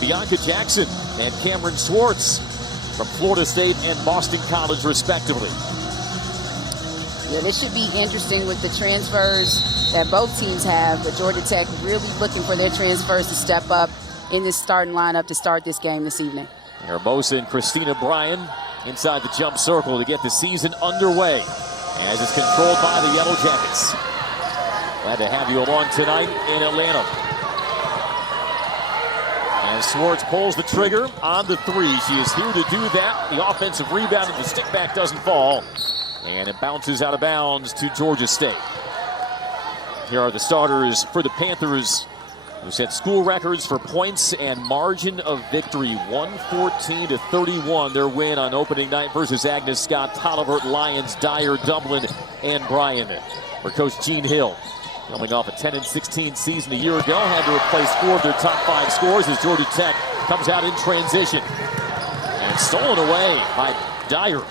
Bianca Jackson and Cameron Swartz from Florida State and Boston College, respectively. Yeah, this should be interesting with the transfers that both teams have, but Georgia Tech really looking for their transfers to step up in this starting lineup to start this game this evening. Hermosa and Christina Bryan inside the jump circle to get the season underway as it's controlled by the Yellow Jackets. Glad to have you along tonight in Atlanta. And Swartz pulls the trigger on the three. She is here to do that. The offensive rebound and the stick back doesn't fall. And it bounces out of bounds to Georgia State. Here are the starters for the Panthers, who set school records for points and margin of victory. 114-31, their win on opening night versus Agnes Scott, Tolliver, Lyons, Dyer, Dublin, and Bryan. For Coach Gene Hill, coming off a 10-16 season a year ago, had to replace 4 of their top 5 scores as Georgia Tech comes out in transition. And stolen away by Dyer.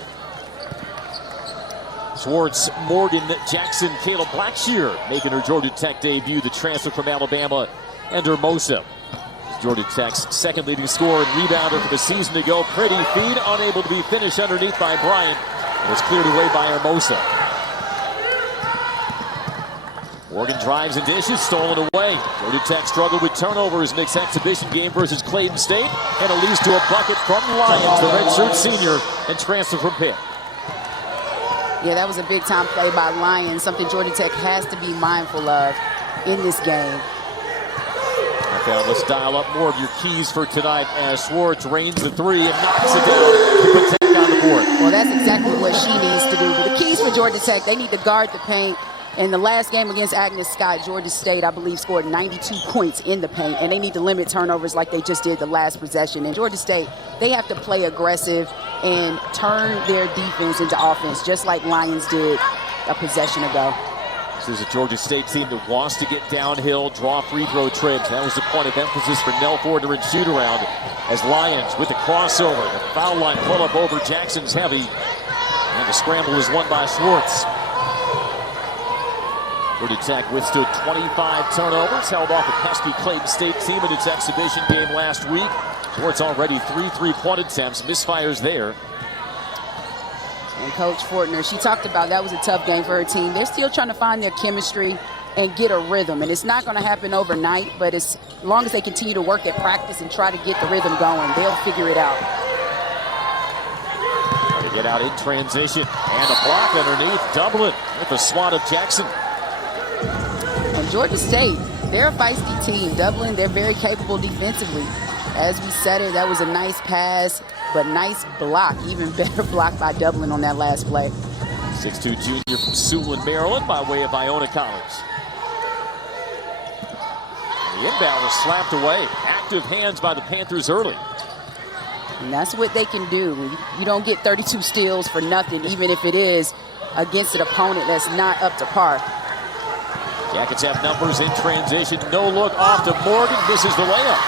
Swartz, Morgan, Jackson, Kayla Blackshear making her Georgia Tech debut, the transfer from Alabama, and Hermosa. Georgia Tech's second leading scorer and rebounder for the season to go. Pretty feed, unable to be finished underneath by Bryan. It was cleared away by Hermosa. Morgan drives and dishes, stolen away. Georgia Tech struggled with turnovers in its exhibition game versus Clayton State, and it leads to a bucket from Lyons, the redshirt senior, and transfer from Pitt. Yeah, that was a big-time play by Lyons, something Georgia Tech has to be mindful of in this game. Okay, let's dial up more of your keys for tonight as Swartz rains the three and knocks it down to put Tech on the board. Well, that's exactly what she needs to do. But the keys for Georgia Tech, they need to guard the paint. In the last game against Agnes Scott, Georgia State, I believe, scored 92 points in the paint, and they need to limit turnovers like they just did the last possession. And Georgia State, they have to play aggressive and turn their defense into offense, just like Lyons did a possession ago. This is a Georgia State team that wants to get downhill, draw free throw trips. That was the point of emphasis for Nell Forder in shoot-around as Lyons with the crossover. The foul line pull-up over Jackson's heavy, and the scramble is won by Swartz. Georgia Tech withstood 25 turnovers, held off a pesky Clayton State team in its exhibition game last week. Swartz already 3 3-point attempts, misfires there. And Coach Fortner, she talked about that was a tough game for her team. They're still trying to find their chemistry and get a rhythm. And it's not going to happen overnight, but as long as they continue to work at practice and try to get the rhythm going, they'll figure it out. Trying to get out in transition. And a block underneath. Dublin with a swat of Jackson. And Georgia State, they're a feisty team. Dublin, they're very capable defensively. As we said it, that was a nice pass, but nice block. Even better block by Dublin on that last play. 6'2" junior from Siouxland, Maryland, by way of Iona College. And the inbound was slapped away. Active hands by the Panthers early. And that's what they can do. You don't get 32 steals for nothing, even if it is against an opponent that's not up to par. Jackets have numbers in transition. No look off to Morgan. Misses the layup.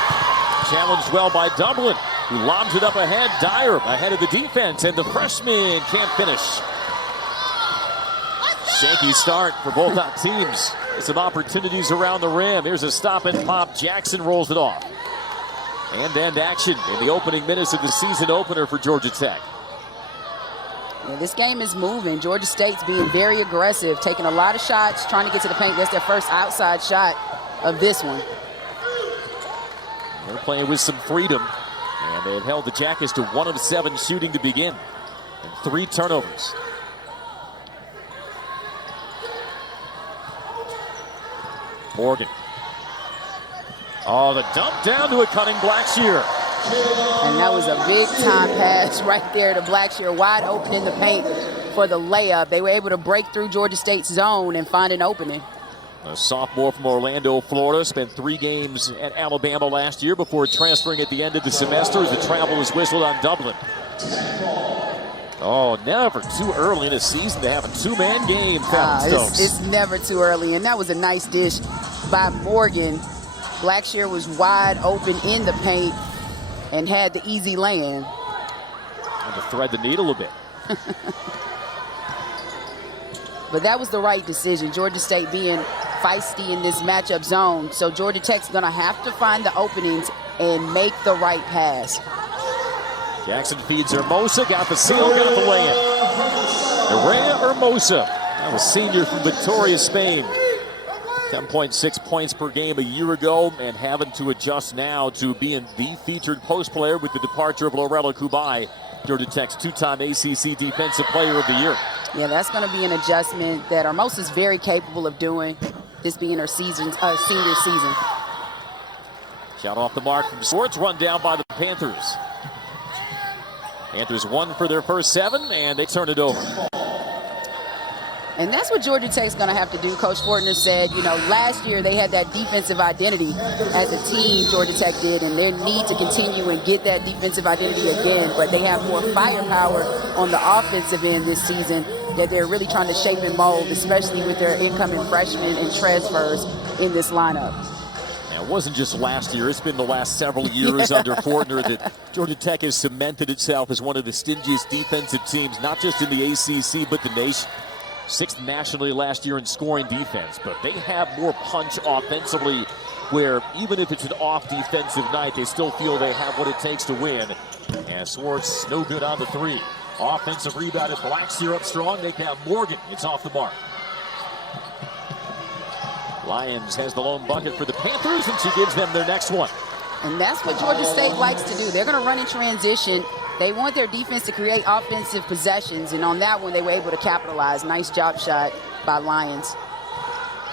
Challenged well by Dublin, who lobs it up ahead. Dyer ahead of the defense, and the freshman can't finish. Shaky start for both our teams. Some opportunities around the rim. Here's a stop and pop. Jackson rolls it off. End action in the opening minutes of the season opener for Georgia Tech. Yeah, this game is moving. Georgia State's being very aggressive, taking a lot of shots, trying to get to the paint. That's their first outside shot of this one. They're playing with some freedom, and they've held the Jackets to 1 of 7 shooting to begin, and 3 turnovers. Morgan. Oh, the dump down to a cutting Blackshear. And that was a big-time pass right there to Blackshear, wide open in the paint for the layup. They were able to break through Georgia State's zone and find an opening. A sophomore from Orlando, Florida, spent 3 games at Alabama last year before transferring at the end of the semester as the travel was whistled on Dublin. Oh, never too early in the season to have a 2-man game, Stokes. It's never too early, and that was a nice dish by Morgan. Blackshear was wide open in the paint and had the easy lay-in. And to thread the needle a bit. But that was the right decision. Georgia State being feisty in this matchup zone. So Georgia Tech's going to have to find the openings and make the right pass. Jackson feeds Hermosa, got the seal, got the lay-in. Nerea Hermosa, that was senior from Victoria, Spain. 10.6 points per game a year ago, and having to adjust now to being the featured post player with the departure of Lorella Kubai, Georgia Tech's two-time ACC Defensive Player of the Year. Yeah, that's going to be an adjustment that Hermosa's very capable of doing, this being her senior season. Shot off the mark from Swartz, run down by the Panthers. Panthers won for their first 7, and they turn it over. And that's what Georgia Tech's going to have to do. Coach Fortner said, you know, last year they had that defensive identity as a team, Georgia Tech did, and they need to continue and get that defensive identity again. But they have more firepower on the offensive end this season that they're really trying to shape and mold, especially with their incoming freshmen and transfers in this lineup. It wasn't just last year. It's been the last several years under Fortner that Georgia Tech has cemented itself as one of the stingiest defensive teams, not just in the ACC, but the nation. 6th nationally last year in scoring defense, but they have more punch offensively, where even if it's an off defensive night, they still feel they have what it takes to win. And Swartz, no good on the 3. Offensive rebound at Blackshear up strong. They have Morgan. It's off the mark. Lyons has the lone bucket for the Panthers, and she gives them their next one. And that's what Georgia State likes to do. They're going to run in transition. They want their defense to create offensive possessions, and on that one, they were able to capitalize. Nice job shot by Lyons.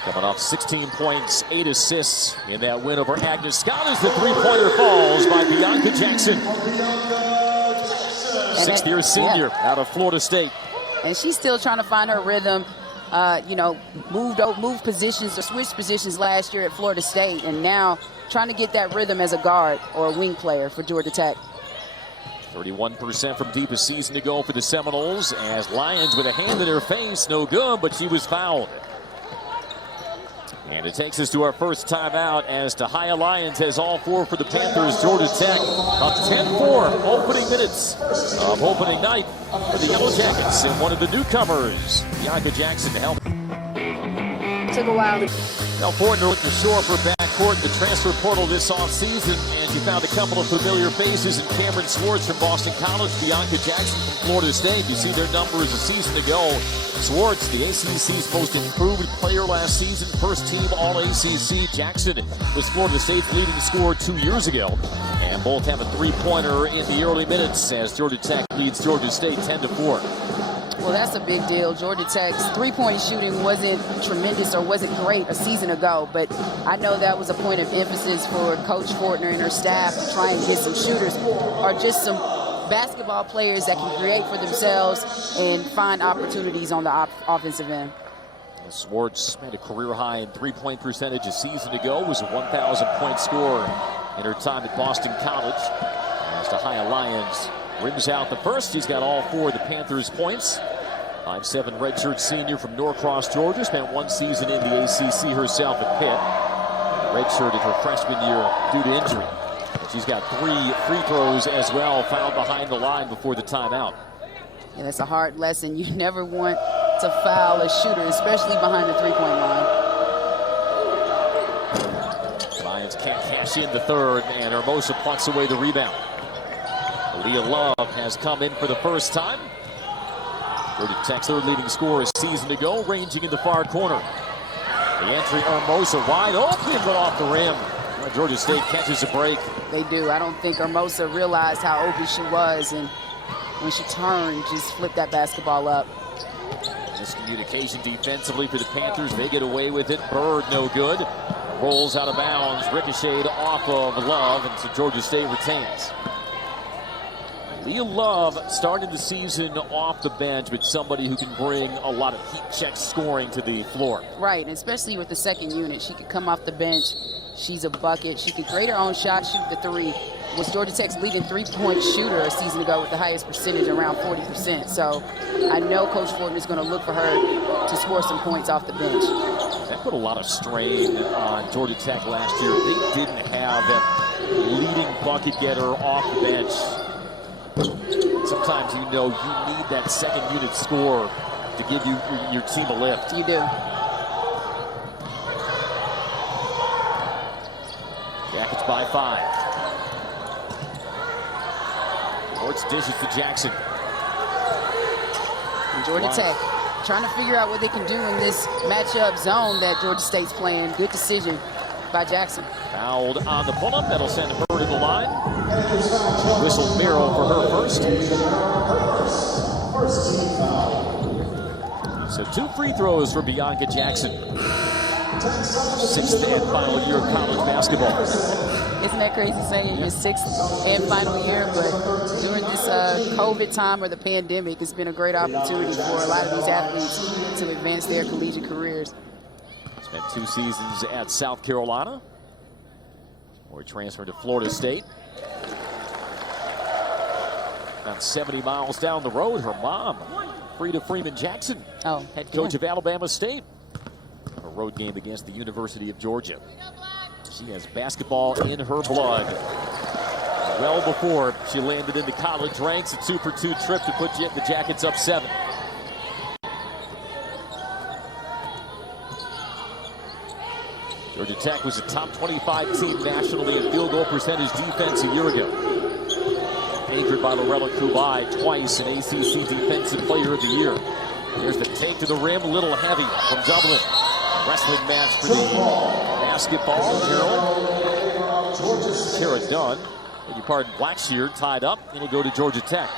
Coming off 16 points, 8 assists in that win over Agnes Scott as the three-pointer falls by Bianca Jackson. 6th-year senior out of Florida State. And she's still trying to find her rhythm. You know, moved positions or switched positions last year at Florida State, and now trying to get that rhythm as a guard or a wing player for Georgia Tech. 31% from deep a season ago for the Seminoles, as Lyons with a hand in her face, no good, but she was fouled. And it takes us to our first timeout as Tahia Lyons has all 4 for the Panthers. Georgia Tech up 10-4, opening minutes of opening night for the Yellow Jackets. And one of the newcomers, Bianca Jackson, to help. Took a while to... Now Fortner looked ashore for backcourt in the transfer portal this offseason, and she found a couple of familiar faces in Cameron Swartz from Boston College, Bianca Jackson from Florida State. You see their numbers a season ago. Swartz, the ACC's most improved player last season, first team All-ACC. Jackson was Florida State's leading scorer 2 years ago, and both have a three-pointer in the early minutes as Georgia Tech leads Georgia State 10-4. Well, that's a big deal. Georgia Tech's three-point shooting wasn't tremendous or wasn't great a season ago, but I know that was a point of emphasis for Coach Fortner and her staff to try and get some shooters or just some basketball players that can create for themselves and find opportunities on the offensive end. Swartz made a career-high in three-point percentage a season ago, was a 1,000-point scorer in her time at Boston College. As Tahia Lyons rims out the first, he's got all 4 of the Panthers' points. 5'7" redshirt senior from Norcross, Georgia. Spent 1 season in the ACC herself at Pitt. Redshirted her freshman year due to injury. She's got 3 free throws as well, fouled behind the line before the timeout. Yeah, that's a hard lesson. You never want to foul a shooter, especially behind the three-point line. Lions can't cash in the third, and Hermosa plucks away the rebound. Leah Love has come in for the first time. Georgia Tech's third leading scorer a season ago, ranging in the far corner. The entry, Hermosa wide open, but off the rim. Georgia State catches a break. They do. I don't think Hermosa realized how open she was, and when she turned, just flipped that basketball up. Miscommunication defensively for the Panthers. They get away with it. Bird, no good. Rolls out of bounds, ricocheted off of Love, and so Georgia State retains. Leah Love started the season off the bench, but somebody who can bring a lot of heat check scoring to the floor. Right, and especially with the second unit. She could come off the bench. She's a bucket. She could create her own shot, shoot the 3. Was Georgia Tech's leading three-point shooter a season ago with the highest percentage, around 40%. So I know Coach Fortner is going to look for her to score some points off the bench. That put a lot of strain on Georgia Tech last year. They didn't have that leading bucket getter off the bench. Sometimes you know you need that second unit score to give you your team a lift. You do. Jackets by 5. Swartz dishes to Jackson. And Georgia Tech trying to figure out what they can do in this matchup zone that Georgia State's playing. Good decision by Jackson. Fouled on the pull-up. That'll send her to the line. Whistle Merrill for her first. So 2 free throws for Bianca Jackson. 6th and final year of college basketball. Isn't that crazy saying your 6th and final year, but during this COVID time or the pandemic, it's been a great opportunity for a lot of these athletes to advance their collegiate careers. Spent 2 seasons at South Carolina, or transferred to Florida State. About 70 miles down the road, her mom, Frida Freeman Jackson, head coach of Alabama State. A road game against the University of Georgia. She has basketball in her blood. Well before she landed in the college ranks, a 2-for-2 trip to put the Jackets up 7. Georgia Tech was a top 25 team nationally in field goal percentage defense a year ago. Anchored by Lorella Kubai, twice an ACC Defensive Player of the Year. There's the take to the rim, a little heavy from Dublin. Wrestling match for the basketball. Kara Dunn, beg your pardon, Blackshear tied up. It'll go to Georgia Tech.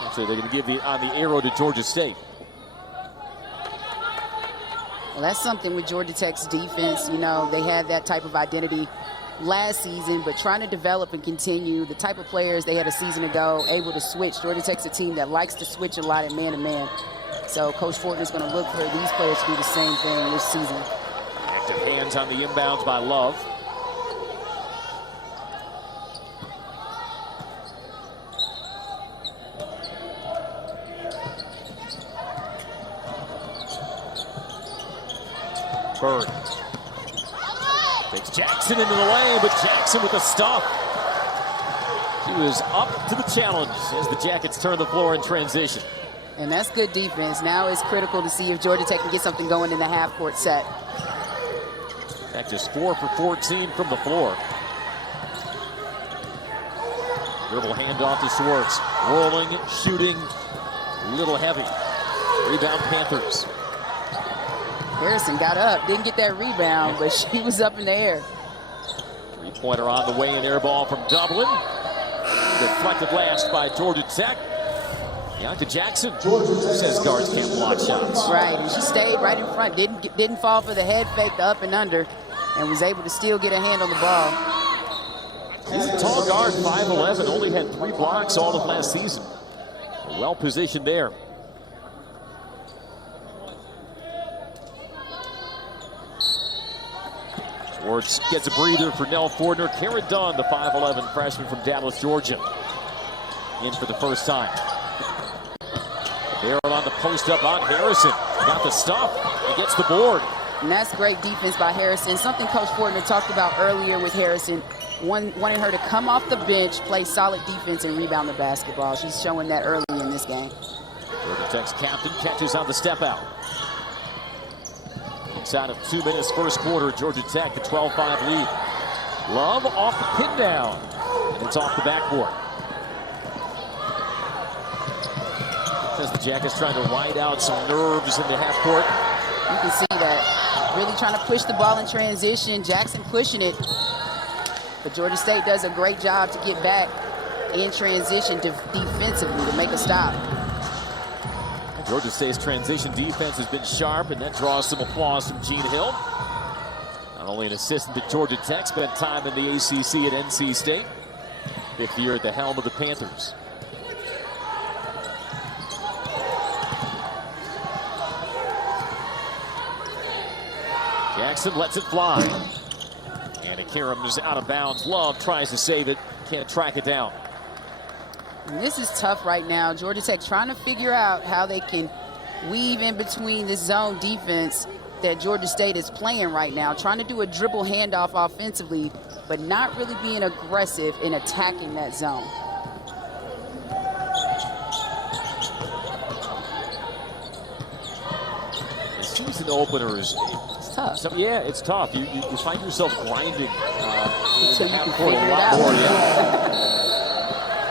Actually, they're going to give on the arrow to Georgia State. Well, that's something with Georgia Tech's defense. You know, they had that type of identity last season, but trying to develop and continue the type of players they had a season ago, able to switch. Georgia Tech's a team that likes to switch a lot at man-to-man. So Coach Fortner is going to look for these players to do the same thing this season. Active hands on the inbounds by Love. Bird takes Jackson into the lane, but Jackson with the stop. She was up to the challenge as the Jackets turn the floor in transition. And that's good defense. Now it's critical to see if Georgia Tech can get something going in the half-court set. That just 4 for 14 from the floor. Dribble handoff to Swartz. Rolling, shooting, little heavy. Rebound Panthers. Harrison got up, didn't get that rebound, but she was up in the air. 3-pointer on the way, an air ball from Dublin. Deflected last by Georgia Tech. Bianca Jackson says guards can't block shots. Right, and she stayed right in front, didn't fall for the head fake, the up and under, and was able to still get a hand on the ball. She's a tall guard, 5'11", only had 3 blocks all of last season. Well positioned there. Swartz gets a breather for Nell Fortner. Kara Dunn, the 5'11" freshman from Dallas, Georgia, in for the first time. Barrel on the post up on Harrison. Got the stop and gets the board. And that's great defense by Harrison. Something Coach Fortner talked about earlier with Harrison, wanting her to come off the bench, play solid defense, and rebound the basketball. She's showing that early in this game. Georgia Tech's captain catches on the step out. Inside of 2 minutes, first quarter, Georgia Tech, the 12-5 lead. Love off the pin down, and it's off the backboard. As the Jackets trying to ride out some nerves in the half court. You can see that. Really trying to push the ball in transition. Jackson pushing it. But Georgia State does a great job to get back in transition defensively to make a stop. Georgia State's transition defense has been sharp, and that draws some applause from Gene Hill. Not only an assistant at Georgia Tech, spent time in the ACC at NC State. 5th year at the helm of the Panthers. Jackson lets it fly. And Karam's out of bounds. Love tries to save it. Can't track it down. And this is tough right now. Georgia Tech trying to figure out how they can weave in between this zone defense that Georgia State is playing right now. Trying to do a dribble handoff offensively, but not really being aggressive in attacking that zone. The season openers. Tough. So, yeah, it's tough. You find yourself grinding until you can figure it out.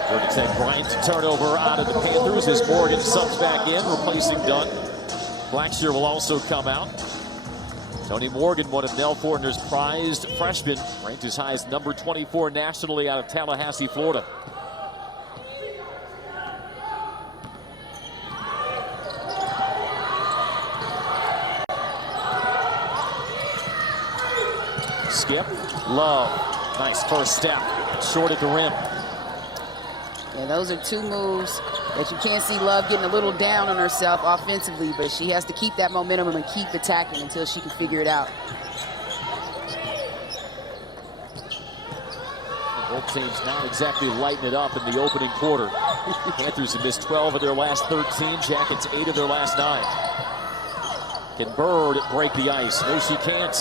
Georgia Tech Bryant to turnover out of the Panthers as Morgan subs back in, replacing Dunn. Blackshear will also come out. Tony Morgan, one of Nell Fortner's prized freshmen, ranked as high as number 24 nationally out of Tallahassee, Florida. Skip, Love, nice first step, short at the rim. Yeah, those are two moves that you can't see Love getting a little down on herself offensively, but she has to keep that momentum and keep attacking until she can figure it out. Both teams not exactly lighting it up in the opening quarter. Panthers have missed 12 of their last 13, Jackets 8 of their last 9. Can Bird break the ice? No, she can't.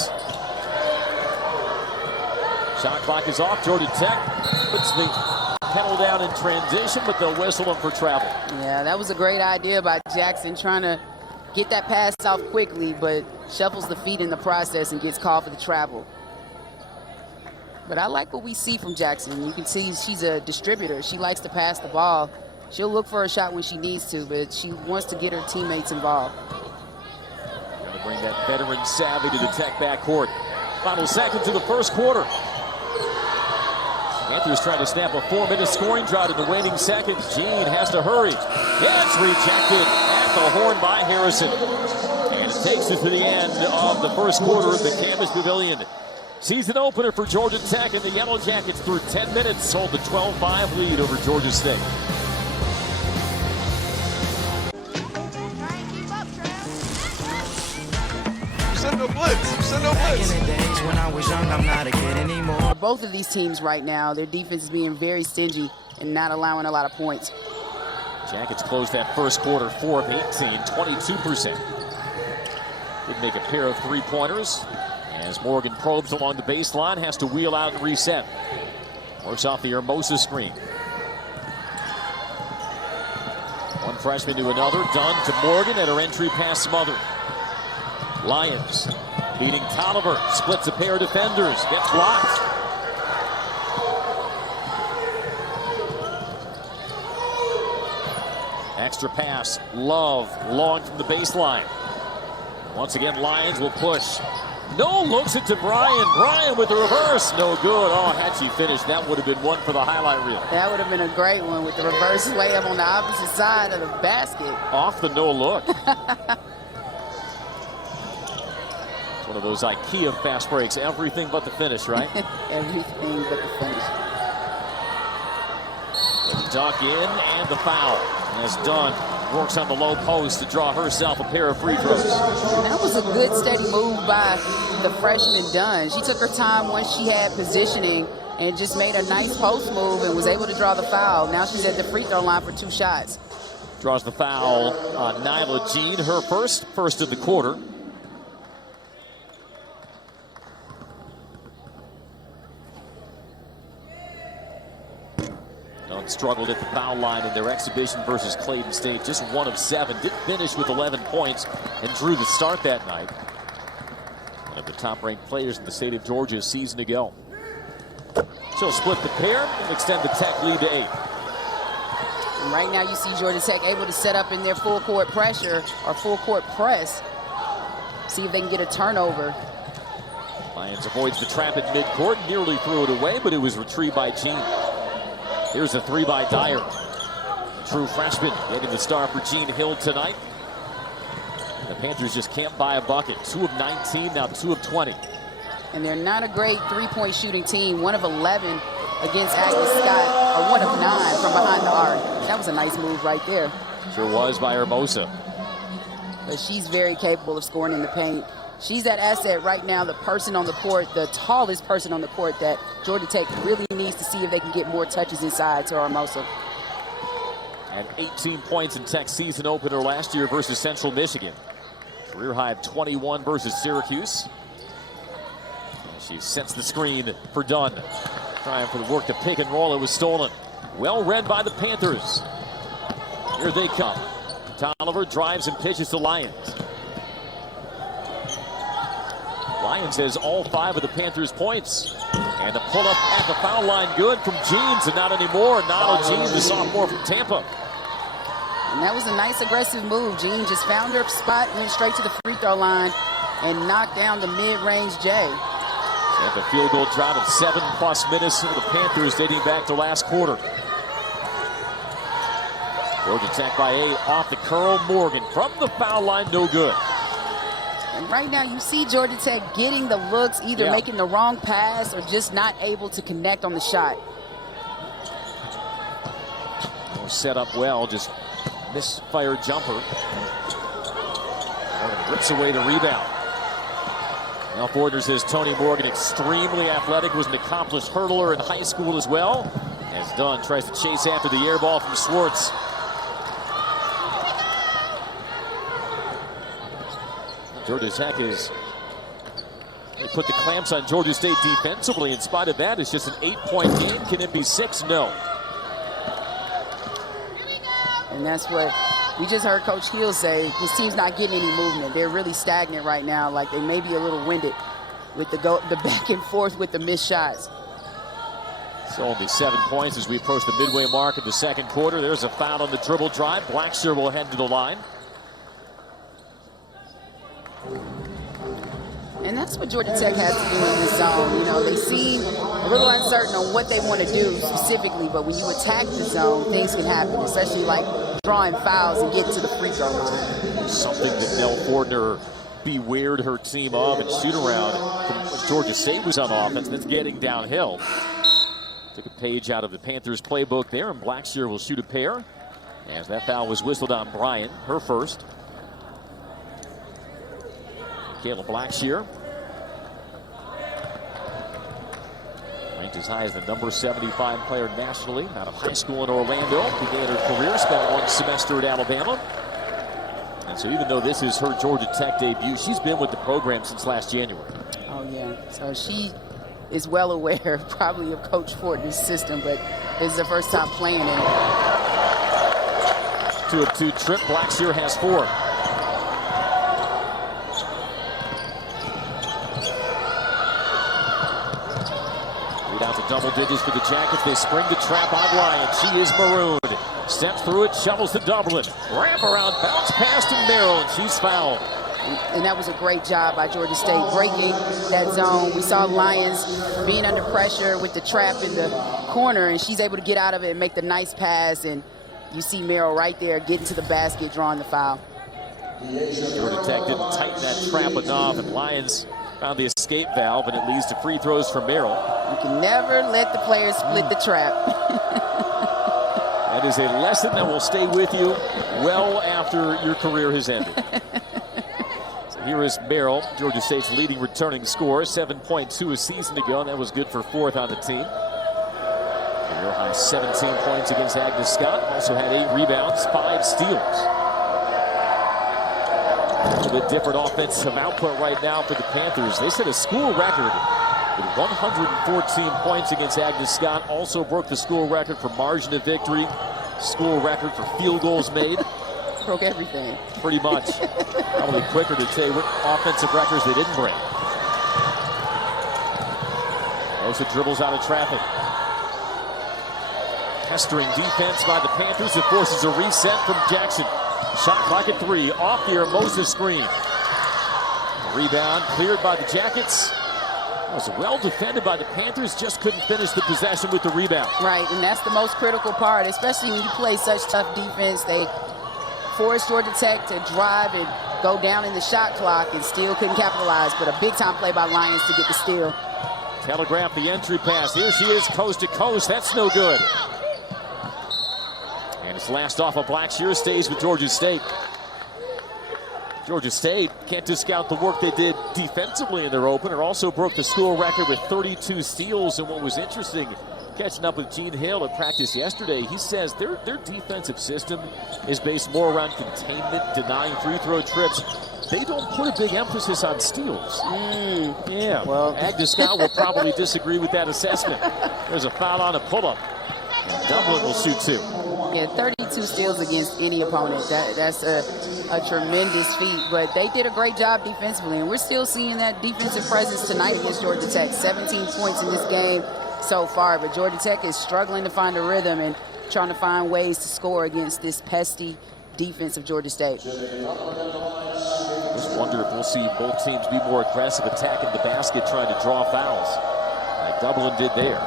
Shot clock is off. Georgia Tech puts the pedal down in transition, but they'll whistle them for travel. Yeah, that was a great idea by Jackson, trying to get that pass off quickly, but shuffles the feet in the process and gets called for the travel. But I like what we see from Jackson. You can see she's a distributor. She likes to pass the ball. She'll look for a shot when she needs to, but she wants to get her teammates involved. Going to bring that veteran savvy to the Tech backcourt. Final seconds of the first quarter. Panthers trying to snap a 4-minute scoring drought in the waning seconds. Jean has to hurry. It's rejected at the horn by Harrison. And it takes us to the end of the first quarter of the Campus Pavilion. Season opener for Georgia Tech, and the Yellow Jackets through 10 minutes hold the 12-5 lead over Georgia State. Send no blitz. Send no blitz. In the days when I was young, I'm not a kid anymore. Both of these teams right now, their defense is being very stingy and not allowing a lot of points. Jackets closed that first quarter 4 of 18, 22%. Did make a pair of three-pointers as Morgan probes along the baseline, has to wheel out and reset. Works off the Hermosa screen. One freshman to another. Dunn to Morgan at her entry pass smothered. Lyons beating Tolliver, splits a pair of defenders, gets blocked. Extra pass, Love, long from the baseline. Once again, Lyons will push. No, looks it to Bryan. Bryan with the reverse, no good. Oh, had she finished, that would have been one for the highlight reel. That would have been a great one with the reverse layup on the opposite side of the basket. Off the no look. One of those IKEA fast breaks. Everything but the finish, right? Everything but the finish. The duck in and the foul. As Dunn works on the low post to draw herself a pair of free throws. And that was a good steady move by the freshman Dunn. She took her time once she had positioning and just made a nice post move and was able to draw the foul. Now she's at the free throw line for 2 shots. Draws the foul on Nyla Jean, her first of the quarter. Dunn struggled at the foul line in their exhibition versus Clayton State. Just 1 of 7. Did finish with 11 points and drew the start that night. One of the top-ranked players in the state of Georgia a season ago. She'll split the pair and extend the Tech lead to 8. And right now you see Georgia Tech able to set up in their full court pressure or full court press. See if they can get a turnover. Lyons avoids the trap at midcourt, nearly threw it away, but it was retrieved by Jean. Here's a 3 by Dyer. True freshman getting the star for Jean Hill tonight. The Panthers just can't buy a bucket. 2 of 19, now 2 of 20. And they're not a great three-point shooting team. 1 of 11 against Agnes Scott, or 1 of 9 from behind the arc. That was a nice move right there. Sure was by Hermosa. But she's very capable of scoring in the paint. She's that asset right now, the person on the court, the tallest person on the court that Georgia Tech really needs to see if they can get more touches inside to Hermosa. And 18 points in Tech's season opener last year versus Central Michigan. Career high of 21 versus Syracuse. And she sets the screen for Dunn. Trying for the work to pick and roll. It was stolen. Well read by the Panthers. Here they come. Tolliver drives and pitches to Lyons. Lyons has all 5 of the Panthers' points. And the pull-up at the foul line, good from Jeans, and not anymore. Nado Jeans, the sophomore from Tampa. And that was a nice aggressive move. Jean just found her spot, went straight to the free throw line, and knocked down the mid-range J. And the field goal drought of 7+ minutes for the Panthers dating back to last quarter. Georgia Tech by 8 off the curl. Morgan from the foul line, no good. And right now you see Georgia Tech getting the looks, either making the wrong pass or just not able to connect on the shot. Set up well, just misfire jumper. Rips away the rebound. Now Borders says Tony Morgan, extremely athletic, was an accomplished hurdler in high school as well. As Dunn tries to chase after the air ball from Swartz. Georgia Tech is, they put the clamps on Georgia State defensively. In spite of that, it's just an 8-point game. Can it be 6? No. And that's what we just heard Coach Hill say. His team's not getting any movement. They're really stagnant right now. Like they may be a little winded with the back and forth with the missed shots. So only 7 points as we approach the midway mark of the second quarter. There's a foul on the dribble drive. Blackshear will head to the line. And that's what Georgia Tech has to do in this zone. You know, they seem a little uncertain on what they want to do specifically, but when you attack the zone, things can happen, especially like drawing fouls and getting to the free throw line. Something that Nell Fortner bewared her team of and shoot around from when Georgia State was on offense. That's getting downhill. Took a page out of the Panthers playbook there, and Blackshear will shoot a pair as that foul was whistled on Bryant, her first. Kayla Blackshear, ranked as high as the number 75 player nationally out of high school in Orlando. Began her career, spent 1 semester at Alabama. And so even though this is her Georgia Tech debut, she's been with the program since last January. Oh, yeah. So she is well aware probably of Coach Fortner's system, but this is her first time playing in it. 2 of 2 trip. Blackshear has 4. Out to double digits for the Jackets. They spring the trap on Ryan. She is marooned. Steps through it, shovels to Dublin. Wrap around, bounce past to Merrill, and she's fouled. And that was a great job by Georgia State, breaking that zone. We saw Lions being under pressure with the trap in the corner, and she's able to get out of it and make the nice pass. And you see Merrill right there getting to the basket, drawing the foul. Georgia Tech didn't tighten that trap enough, and Lions found the escape valve, and it leads to free throws for Merrill. You can never let the players split the trap. That is a lesson that will stay with you well after your career has ended. So here is Merrill, Georgia State's leading returning scorer, 7.2 a season ago, and that was good for 4th on the team. Merrill high 17 points against Agnes Scott, also had 8 rebounds, 5 steals. A little bit different offensive output right now for the Panthers. They set a school record with 114 points against Agnes Scott. Also broke the school record for margin of victory, school record for field goals made. Broke everything. Pretty much. Probably quicker to tell you what offensive records they didn't break. Also dribbles out of traffic. Pestering defense by the Panthers. It forces a reset from Jackson. Shot clock at 3, off the Hermosa screen. Rebound cleared by the Jackets. It was well defended by the Panthers, just couldn't finish the possession with the rebound. Right, and that's the most critical part, especially when you play such tough defense. They forced Georgia Tech to drive and go down in the shot clock and still couldn't capitalize, but a big-time play by Lions to get the steal. Telegraph the entry pass. Here she is, coast to coast. That's no good. And it's last off of Blackshear, stays with Georgia State. Georgia State can't discount the work they did defensively in their opener. Also broke the school record with 32 steals. And what was interesting, catching up with Gene Hill at practice yesterday, he says their defensive system is based more around containment, denying free throw trips. They don't put a big emphasis on steals. Yeah, well, Agnes Scott will probably disagree with that assessment. There's a foul on a pull-up. And Dublin will shoot 2. Yeah, 32 22 steals against any opponent. That's a tremendous feat. But they did a great job defensively, and we're still seeing that defensive presence tonight against Georgia Tech. 17 points in this game so far, but Georgia Tech is struggling to find a rhythm and trying to find ways to score against this pesky defense of Georgia State. Just wonder if we'll see both teams be more aggressive attacking the basket, trying to draw fouls like Dublin did there.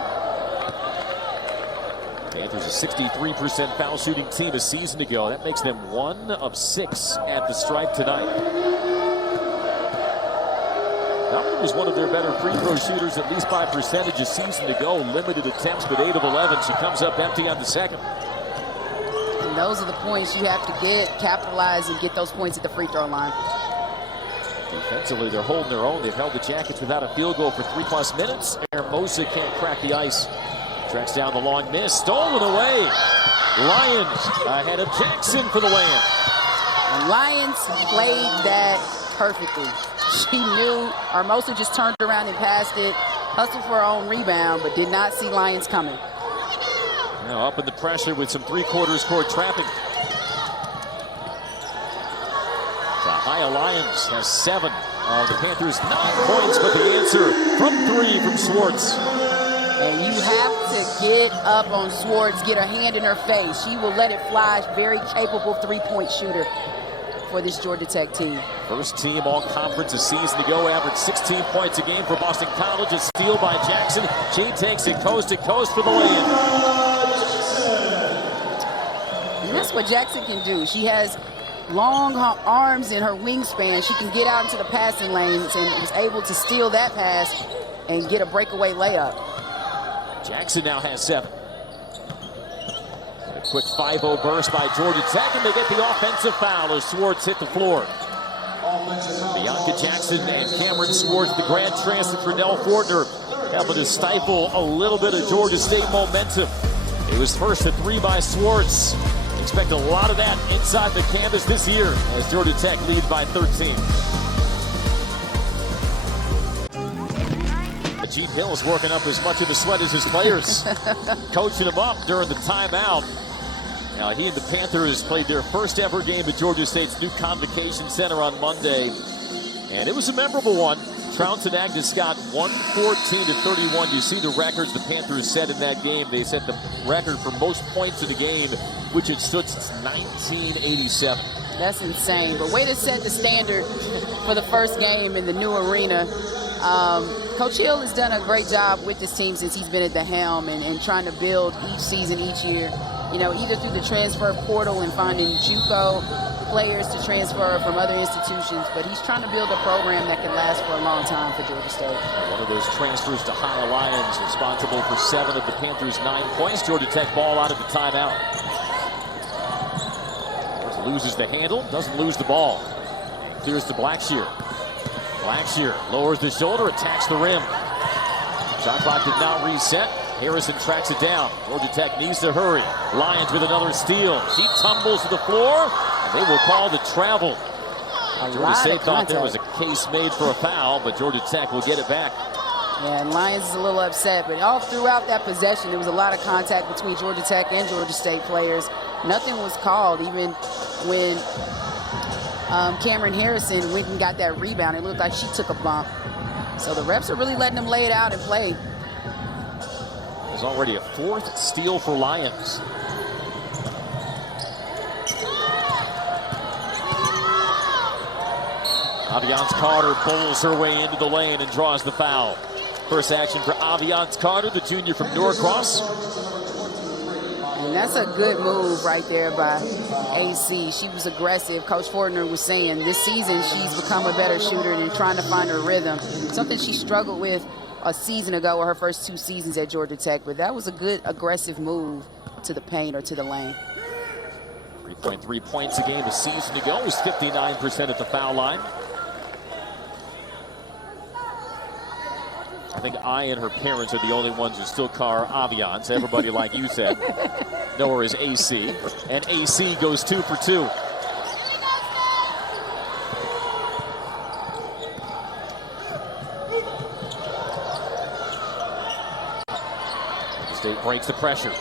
Panthers a 63% foul shooting team a season ago. That makes them 1 of 6 at the stripe tonight. Dublin was one of their better free throw shooters, at least by percentage, a season ago. Limited attempts, but 8 of 11. She comes up empty on the second. And those are the points you have to capitalize and get those points at the free throw line. Defensively, they're holding their own. They've held the Jackets without a field goal for 3+ minutes. Hermosa can't crack the ice. Tracks down the long miss. Stolen away. Lions ahead of Jackson for the land. And Lions played that perfectly. She knew Hermosa just turned around and passed it, hustled for her own rebound, but did not see Lions coming. Now up in the pressure with some three-quarters court trapping. Ohio Lions has 7 of the Panthers' 9 points, but the answer from 3 from Swartz. And you have to get up on Swartz, get her hand in her face. She will let it fly. Very capable three-point shooter for this Georgia Tech team. First team all-conference a season ago, averaged 16 points a game for Boston College. A steal by Jackson. She takes it coast to coast for the win. And that's what Jackson can do. She has long arms in her wingspan. She can get out into the passing lanes and is able to steal that pass and get a breakaway layup. Jackson now has 7. A quick 5-0 burst by Georgia Tech, and they get the offensive foul as Swartz hit the floor. Bianca Jackson and Cameron Swartz, the grad transfer for Nell Fortner, able to stifle a little bit of Georgia State momentum. It was first to 3 by Swartz. Expect a lot of that inside the canvas this year as Georgia Tech leads by 13. Gene Hill is working up as much of the sweat as his players, coaching them up during the timeout. Now, he and the Panthers played their first ever game at Georgia State's new Convocation Center on Monday, and it was a memorable one. Trounce and Agnes Scott 114-31. You see the records the Panthers set in that game. They set the record for most points in the game, which had stood since 1987. That's insane. But way to set the standard for the first game in the new arena. Coach Hill has done a great job with this team since he's been at the helm and trying to build each season, each year. You know, either through the transfer portal and finding JUCO players to transfer from other institutions, but he's trying to build a program that can last for a long time for Georgia State. One of those transfers to Ohio Lions, responsible for 7 of the Panthers' 9 points. Georgia Tech ball out of the timeout. Loses the handle, doesn't lose the ball. Here's to Blackshear. Blackshear lowers the shoulder, attacks the rim. Shot clock did not reset. Harrison tracks it down. Georgia Tech needs to hurry. Lions with another steal. She tumbles to the floor, and they will call the travel. Georgia State thought there was a case made for a foul, but Georgia Tech will get it back. Yeah, and Lions is a little upset, but all throughout that possession, there was a lot of contact between Georgia Tech and Georgia State players. Nothing was called, even when Cameron Harrison went and got that rebound. It looked like she took a bump. So the refs are really letting them lay it out and play. There's already a 4th steal for Lions. Aviance Carter pulls her way into the lane and draws the foul. First action for Aviance Carter, the junior from Norcross. And that's a good move right there by AC. She was aggressive. Coach Fortner was saying this season she's become a better shooter and trying to find her rhythm. Something she struggled with a season ago or her first 2 seasons at Georgia Tech. But that was a good aggressive move to the paint or to the lane. 3.3 points a game a season ago. Was 59% at the foul line. I think I and her parents are the only ones who still call her Aviance. Everybody, like you said, know her as AC. And AC goes 2 for 2. State breaks the pressure.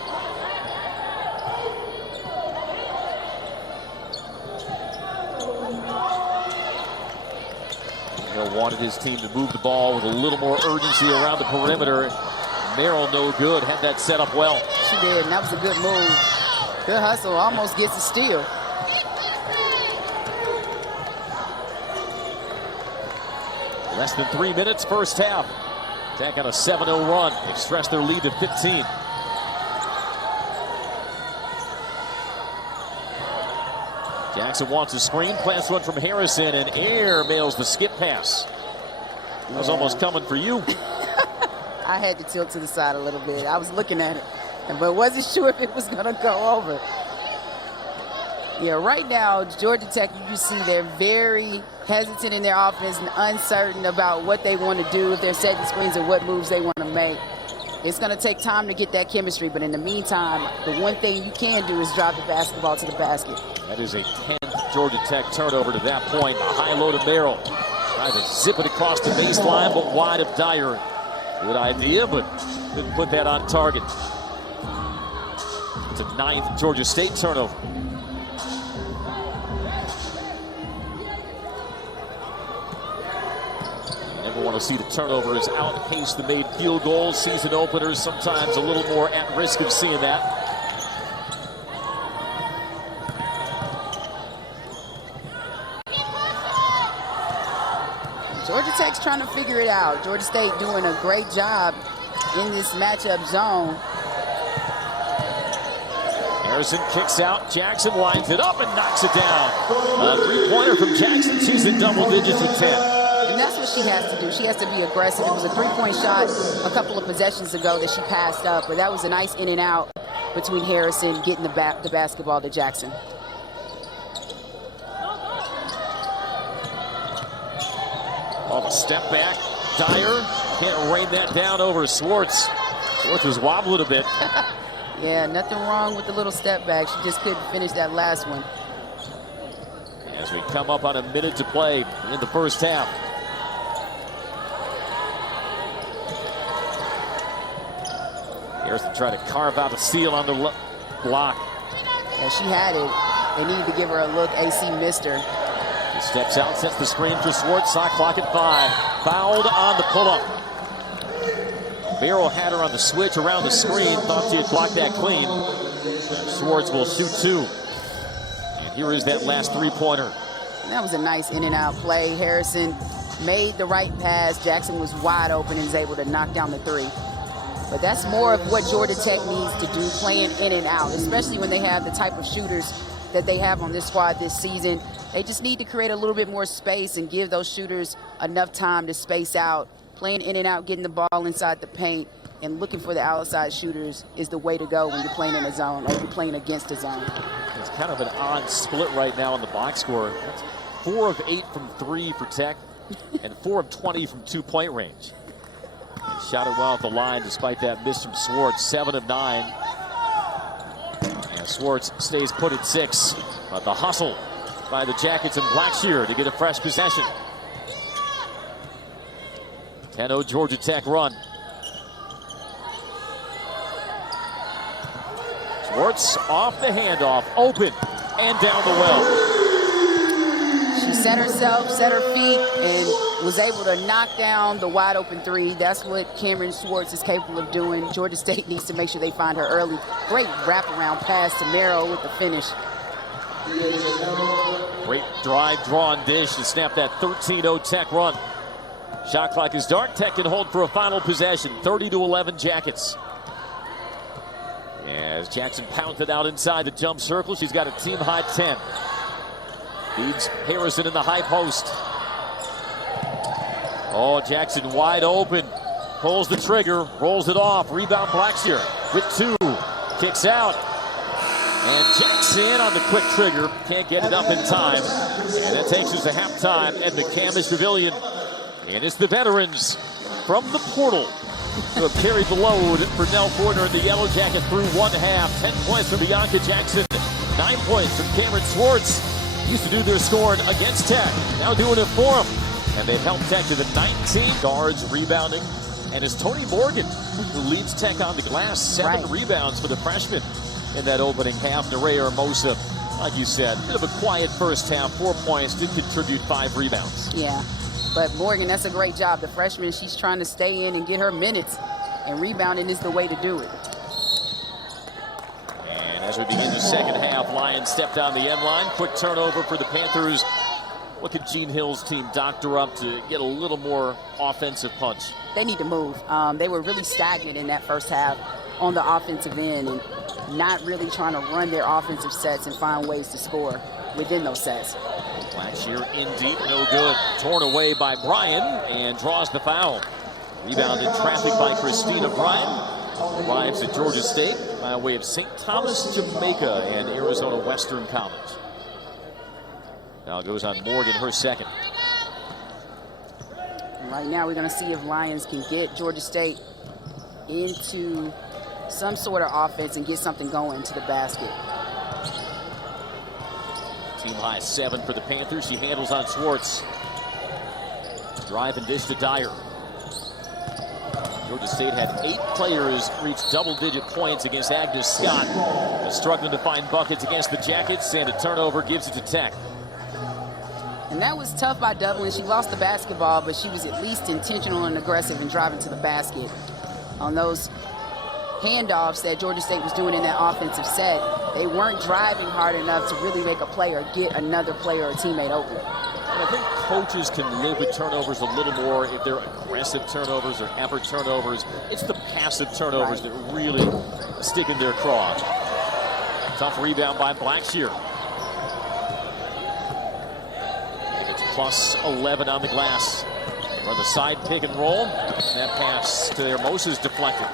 Merrill wanted his team to move the ball with a little more urgency around the perimeter. Merrill no good, had that set up well. She did, and that was a good move. Good hustle, almost gets a steal. Less than 3 minutes, first half. Tech on a 7-0 run. They stretch their lead to 15. Jackson wants a screen, plants one from Harrison, and air mails the skip pass. That was almost coming for you. I had to tilt to the side a little bit. I was looking at it, but wasn't sure if it was going to go over. Yeah, right now, Georgia Tech, you see they're very hesitant in their offense and uncertain about what they want to do, if they're setting screens and what moves they want to make. It's going to take time to get that chemistry, but in the meantime, the one thing you can do is drive the basketball to the basket. That is a 10th Georgia Tech turnover to that point. A high low to Merrill. Trying to zip it across the baseline, but wide of Dyer. Good idea, but couldn't put that on target. It's a 9th Georgia State turnover. Never want to see the turnovers outpace the made field goals. Season openers sometimes a little more at risk of seeing that. Georgia Tech's trying to figure it out. Georgia State doing a great job in this matchup zone. Harrison kicks out. Jackson lines it up and knocks it down. A three-pointer from Jackson. She's in double digits with 10. And that's what she has to do. She has to be aggressive. It was a three-point shot a couple of possessions ago that she passed up, but that was a nice in and out between Harrison getting the basketball to Jackson. Off a step back. Dyer can't rain that down over Swartz. Swartz was wobbling a bit. Yeah, nothing wrong with the little step back. She just couldn't finish that last one. As we come up on a minute to play in the first half. Harrison tried to carve out a steal on the block. Yeah, she had it. They needed to give her a look. AC missed her. He steps out, sets the screen for Swartz. Shot clock at 5. Fouled on the pull-up. Merrill had her on the switch around the screen. Thought she had blocked that clean. Swartz will shoot 2. And here is that last three-pointer. That was a nice in-and-out play. Harrison made the right pass. Jackson was wide open and was able to knock down the 3. But that's more of what Georgia Tech needs to do, playing in and out, especially when they have the type of shooters that they have on this squad this season. They just need to create a little bit more space and give those shooters enough time to space out. Playing in and out, getting the ball inside the paint, and looking for the outside shooters is the way to go when you're playing in a zone or you're playing against a zone. It's kind of an odd split right now in the box score. That's 4 of 8 from 3 for Tech and 4 of 20 from 2-point range. Shot it well at the line despite that miss from Swartz. 7 of 9. And Swartz stays put at 6. But the hustle by the Jackets and Blackshear to get a fresh possession. 10-0 Georgia Tech run. Swartz off the handoff, open, and down the well. She set herself, set her feet, and was able to knock down the wide open 3. That's what Cameron Swartz is capable of doing. Georgia State needs to make sure they find her early. Great wraparound pass to Merrill with the finish. Great drive, drawn dish to snap that 13-0 Tech run. Shot clock is dark. Tech can hold for a final possession. 30-11 Jackets. As Jackson pounded out inside the jump circle, she's got a team-high 10. Feeds Harrison in the high post. Oh, Jackson wide open. Pulls the trigger, rolls it off. Rebound Blackshear with 2. Kicks out. And Jackson on the quick trigger. Can't get it up in time. And that takes us to halftime at McCamish Pavilion. And it's the veterans from the portal who have carried the load for Nell Fortner and the Yellow Jackets through one half. 10 points from Bianca Jackson. 9 points from Cameron Swartz. Used to do their scoring against Tech. Now doing it for them. And they've helped Tech to the 19 guards rebounding. And it's Tony Morgan who leads Tech on the glass. 7 rebounds for the freshman in that opening half. Nerea Hermosa, like you said, bit of a quiet first half. 4 points, did contribute 5 rebounds. Yeah. But Morgan, that's a great job. The freshman, she's trying to stay in and get her minutes, and rebounding is the way to do it. And as we begin the second half, Lions stepped on the end line. Quick turnover for the Panthers. What could Gene Hill's team doctor up to get a little more offensive punch? They need to move. They were really stagnant in that first half on the offensive end and not really trying to run their offensive sets and find ways to score within those sets. Blackshear in deep, no good. Torn away by Bryan and draws the foul. Rebound in traffic by Christina Bryan. Arrives at Georgia State by way of St. Thomas, Jamaica, and Arizona Western College. Now it goes on Morgan, her second. Right now we're going to see if Lions can get Georgia State into some sort of offense and get something going to the basket. Team high 7 for the Panthers. She handles on Swartz. Drive and dish to Dyer. Georgia State had 8 players reach double-digit points against Agnes Scott. Struggling to find buckets against the Jackets, and a turnover gives it to Tech. And that was tough by Dublin. She lost the basketball, but she was at least intentional and aggressive in driving to the basket. On those handoffs that Georgia State was doing in that offensive set, they weren't driving hard enough to really make a player get another player or teammate open. I think coaches can live with turnovers a little more if they're aggressive turnovers or effort turnovers. It's the passive turnovers that really stick in their craw. Tough rebound by Blackshear. It's plus 11 on the glass. Run the side pick and roll. And that pass to Hermosa's deflected.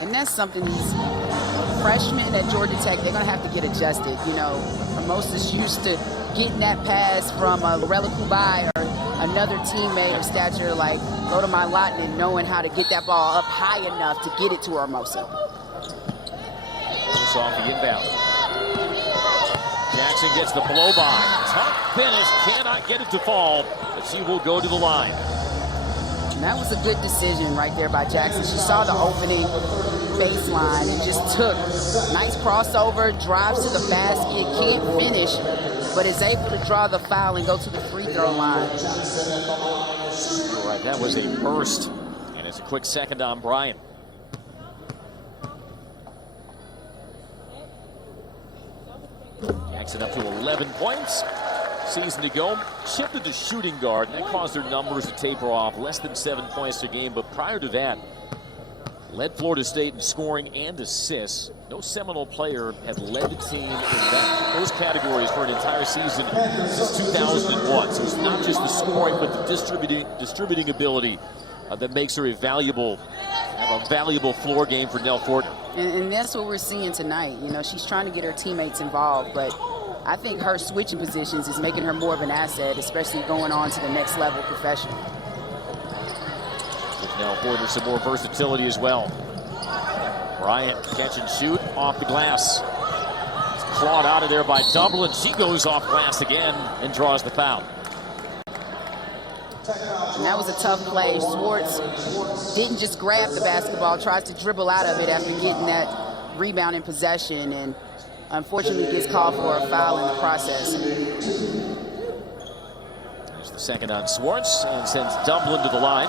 And that's something these freshmen at Georgia Tech, they're going to have to get adjusted. You know, Hermosa's used to getting that pass from Lorella Kubai or another teammate of stature like Loda Lawton and knowing how to get that ball up high enough to get it to Hermosa. It's off the inbound. Jackson gets the blow by. Tough finish, cannot get it to fall, but she will go to the line. And that was a good decision right there by Jackson. She saw the opening baseline and just took nice crossover, drives to the basket, can't finish, but is able to draw the foul and go to the free throw line. You're right, that was a burst, and it's a quick second on Bryan. Jackson up to 11 points. Season to go. Shifted to shooting guard. That caused their numbers to taper off. Less than 7 points per game. But prior to that, led Florida State in scoring and assists. No Seminole player had led the team in those categories for an entire season since 2001. So it's not just the scoring, but the distributing ability that makes her a valuable floor game for Nell Fortner. And that's what we're seeing tonight. You know, she's trying to get her teammates involved, but I think her switching positions is making her more of an asset, especially going on to the next level professionally. With Nell Fortner some more versatility as well. Bryant catch and shoot off the glass. It's clawed out of there by Dublin. She goes off glass again and draws the foul. And that was a tough play. Swartz didn't just grab the basketball, tries to dribble out of it after getting that rebound in possession, and unfortunately gets called for a foul in the process. There's the second on Swartz and sends Dublin to the line.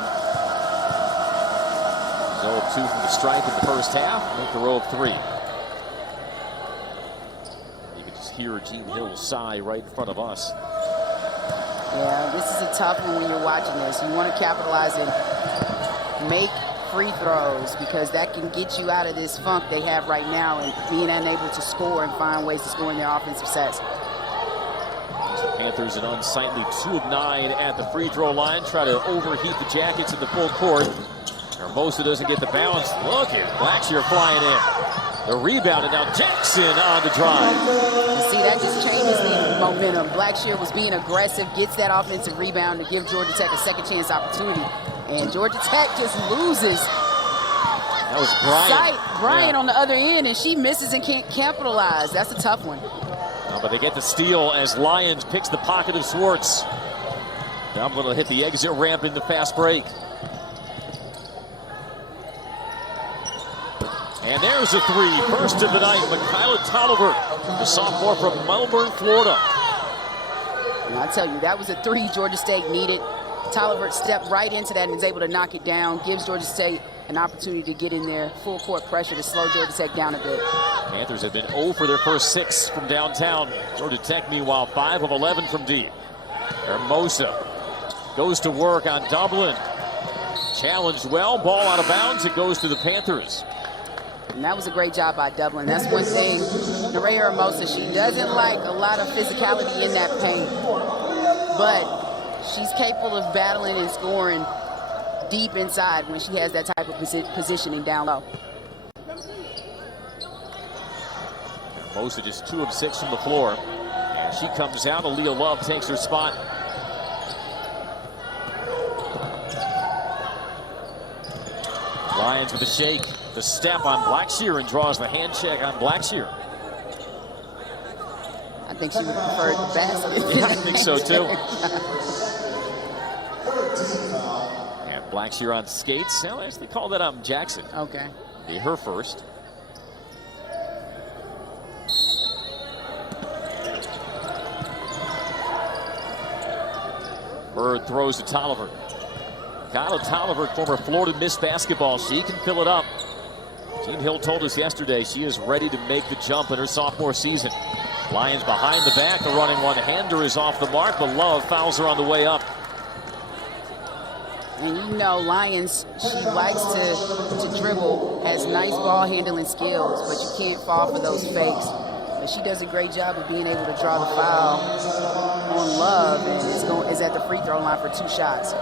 0-2 from the stripe in the first half. Make the row of 3. You can just hear Gene Hill sigh right in front of us. Yeah, this is a tough one when you're watching this. You want to capitalize and make free throws because that can get you out of this funk they have right now and being unable to score and find ways to score in their offensive sets. The Panthers an unsightly 2 of 9 at the free throw line. Try to overheat the Jackets in the full court. Hermosa doesn't get the bounce. Look here, Blackshear flying in. The rebound, and now Jackson on the drive. You see, that just changes the momentum. Blackshear was being aggressive, gets that offensive rebound to give Georgia Tech a second chance opportunity. And Georgia Tech just loses That was Bryant. Bryant on the other end, and she misses and can't capitalize. That's a tough one. No, but they get the steal as Lyons picks the pocket of Swartz. Dublin will hit the exit ramp in the fast break. And there's a 3, first of the night, Michaela Tolliver, the sophomore from Melbourne, Florida. And I tell you, that was a 3 Georgia State needed. Tolliver stepped right into that and is able to knock it down, gives Georgia State an opportunity to get in there, full court pressure to slow Georgia Tech down a bit. Panthers have been 0 for their first 6 from downtown. Georgia Tech, meanwhile, 5 of 11 from deep. Hermosa goes to work on Dublin. Challenged well, ball out of bounds. It goes to the Panthers. And that was a great job by Dublin. That's one thing. Nerea Hermosa, she doesn't like a lot of physicality in that paint. But she's capable of battling and scoring deep inside when she has that type of positioning down low. Hermosa just 2 of 6 from the floor. And she comes out. Aaliyah Love takes her spot. Lions with a shake. The step on Blackshear and draws the hand check on Blackshear. I think she would prefer the basket. Yeah, I think so too. And Blackshear on skates. Now, they call that Jackson. Okay. Be her first. Bird throws to Tolliver. Kyla Tolliver, former Florida Miss Basketball. She can fill it up. Jean Hill told us yesterday she is ready to make the jump in her sophomore season. Lions behind the back. The running one-hander is off the mark, but Love fouls her on the way up. And you know, Lions, she likes to dribble, has nice ball handling skills, but you can't fall for those fakes. But she does a great job of being able to draw the foul on Love and is at the free throw line for 2 shots.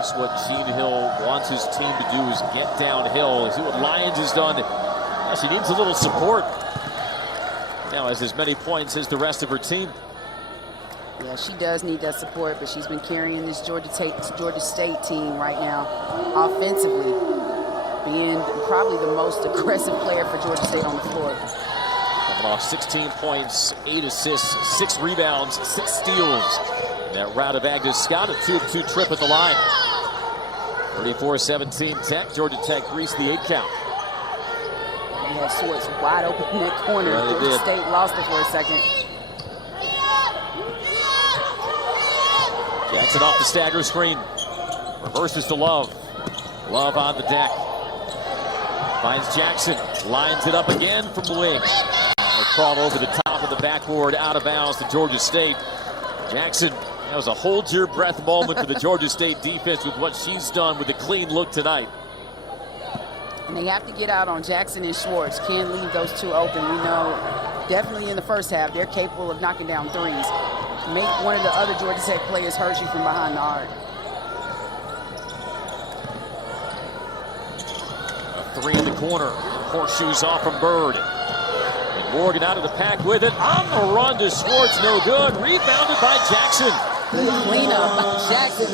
That's what Jean Hill wants his team to do, is get downhill. See what Lions has done. Yeah, she needs a little support. Now has as many points as the rest of her team. Yeah, she does need that support, but she's been carrying this Georgia State team right now offensively, being probably the most aggressive player for Georgia State on the floor. Coming off 16 points, 8 assists, 6 rebounds, 6 steals. In that round of Agnes Scott, a 2-of-2 trip at the line. 34-17 Tech. Georgia Tech greased the 8 count. You had Swartz wide open in that corner. Yeah, Georgia State lost it for a second. Jackson off the stagger screen. Reverses to Love. Love on the deck. Finds Jackson. Lines it up again from the wing. A crawl over the top of the backboard, out of bounds to Georgia State. Jackson, that was a hold your breath moment for the Georgia State defense with what she's done with a clean look tonight. And they have to get out on Jackson and Swartz. Can't leave those 2 open. We know definitely in the first half they're capable of knocking down threes. Make one of the other Georgia Tech players hurt you from behind the arc. A 3 in the corner. Horseshoes off from Bird. And Morgan out of the pack with it. On the run to Swartz, no good. Rebounded by Jackson. Good cleanup by Jackson.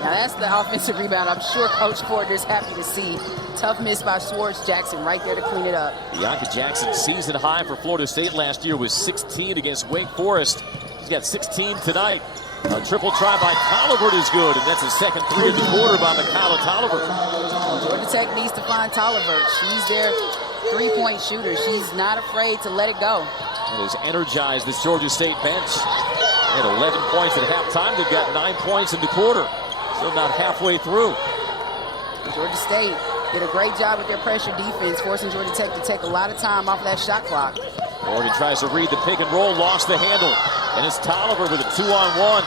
Now that's the offensive rebound I'm sure Coach Porter's happy to see. Tough miss by Swartz. Jackson right there to clean it up. Bianca Jackson, season high for Florida State last year, was 16 against Wake Forest. She's got 16 tonight. A triple try by Tolliver is good, and that's a second 3 of the quarter by Kyla Tolliver. Georgia Tech needs to find Tolliver. She's their 3-point shooter. She's not afraid to let it go. It has energized this Georgia State bench. They had 11 points at halftime. They've got 9 points in the quarter. Still not halfway through. Georgia State did a great job with their pressure defense, forcing Georgia Tech to take a lot of time off of that shot clock. Morgan tries to read the pick and roll, lost the handle. And it's Tolliver with a 2-on-1.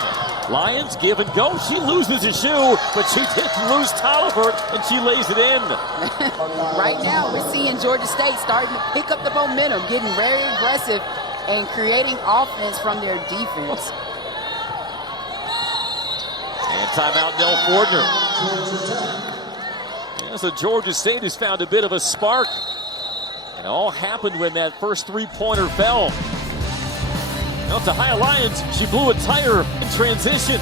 Lions give and go. She loses a shoe, but she didn't lose Tolliver, and she lays it in. Right now, we're seeing Georgia State starting to pick up the momentum, getting very aggressive and creating offense from their defense. And timeout, Nell Fordner. Yeah, so Georgia State has found a bit of a spark. And it all happened when that first 3-pointer fell. Now to High Lions, she blew a tire in transition.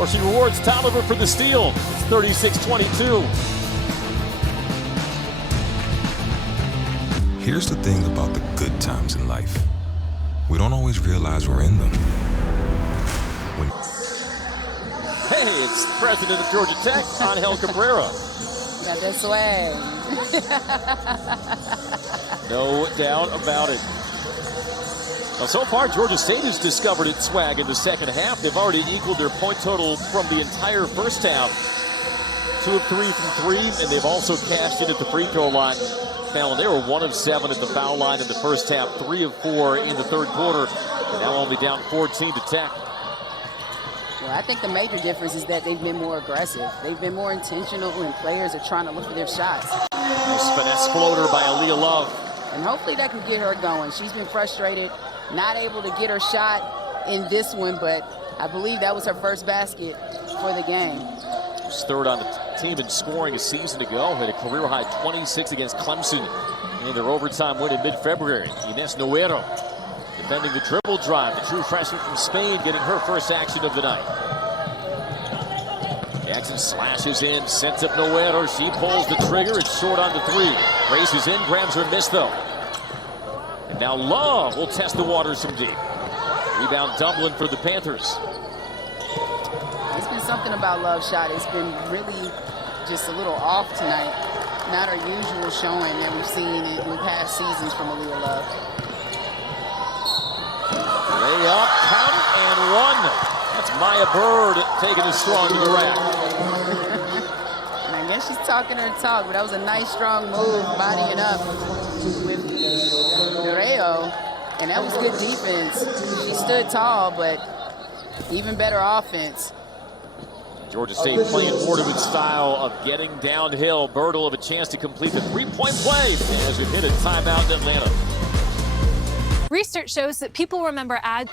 Or she rewards Tolliver for the steal. It's 36-22. Here's the thing about the good times in life. We don't always realize we're in them. Hey, it's the president of Georgia Tech, Angel Cabrera. Got that swag. No doubt about it. Well, so far, Georgia State has discovered its swag in the second half. They've already equaled their point total from the entire first half. 2 of 3 from 3, and they've also cashed in at the free throw line. Fallon, they were 1 of 7 at the foul line in the first half, 3 of 4 in the third quarter, and now only down 14 to 10. Well, I think the major difference is that they've been more aggressive. They've been more intentional, and players are trying to look for their shots. Nice finesse floater by Aaliyah Love. And hopefully that can get her going. She's been frustrated, not able to get her shot in this one, but I believe that was her first basket for the game. She's third on the team in scoring a season ago. Had a career-high 26 against Clemson in their overtime win in mid-February. Inés Noero defending the dribble drive. The true freshman from Spain getting her first action of the night. Jackson slashes in, sets up Noero. She pulls the trigger. It's short on the 3. Races in, grabs her miss though. And now Love will test the waters from deep. Rebound Dublin for the Panthers. It's been something about Love's shot. It's been really just a little off tonight. Not our usual showing that we've seen in past seasons from Aaliyah Love. Layup, count it, and 1. That's Maya Bird taking it strong to the rack. And I guess she's talking her talk, but that was a nice, strong move, bodying up with Nureyo, and that was good defense. She stood tall, but even better offense. Georgia State playing more to its style of getting downhill. Bird will have a chance to complete the three-point play as it hit a timeout in Atlanta. Research shows that people remember ads.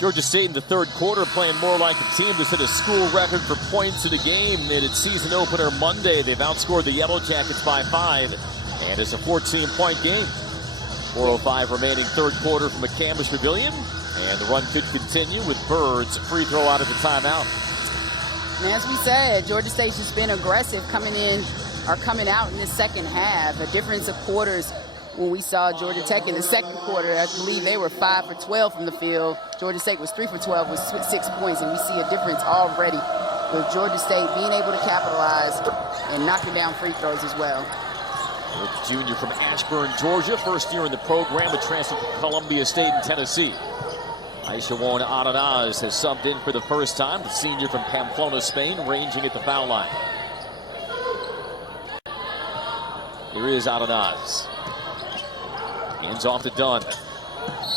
Georgia State in the third quarter playing more like a team to set a school record for points in a game than its season opener Monday. They've outscored the Yellow Jackets by 5, and it's a 14-point game. 4:05 remaining third quarter from McCamish Pavilion, and the run could continue with Bird's free throw out of the timeout. And as we said, Georgia State's just been aggressive coming out in the second half. A difference of quarters when we saw Georgia Tech in the second quarter. I believe they were 5 for 12 from the field. Georgia State was 3 for 12 with 6 points, and we see a difference already with Georgia State being able to capitalize and knocking down free throws as well. The junior from Ashburn, Georgia, first year in the program, a transfer from Columbia State in Tennessee. Aisha Warren Aranaz has subbed in for the first time. The senior from Pamplona, Spain, ranging at the foul line. Here is Aranaz. Hands off to Dunn.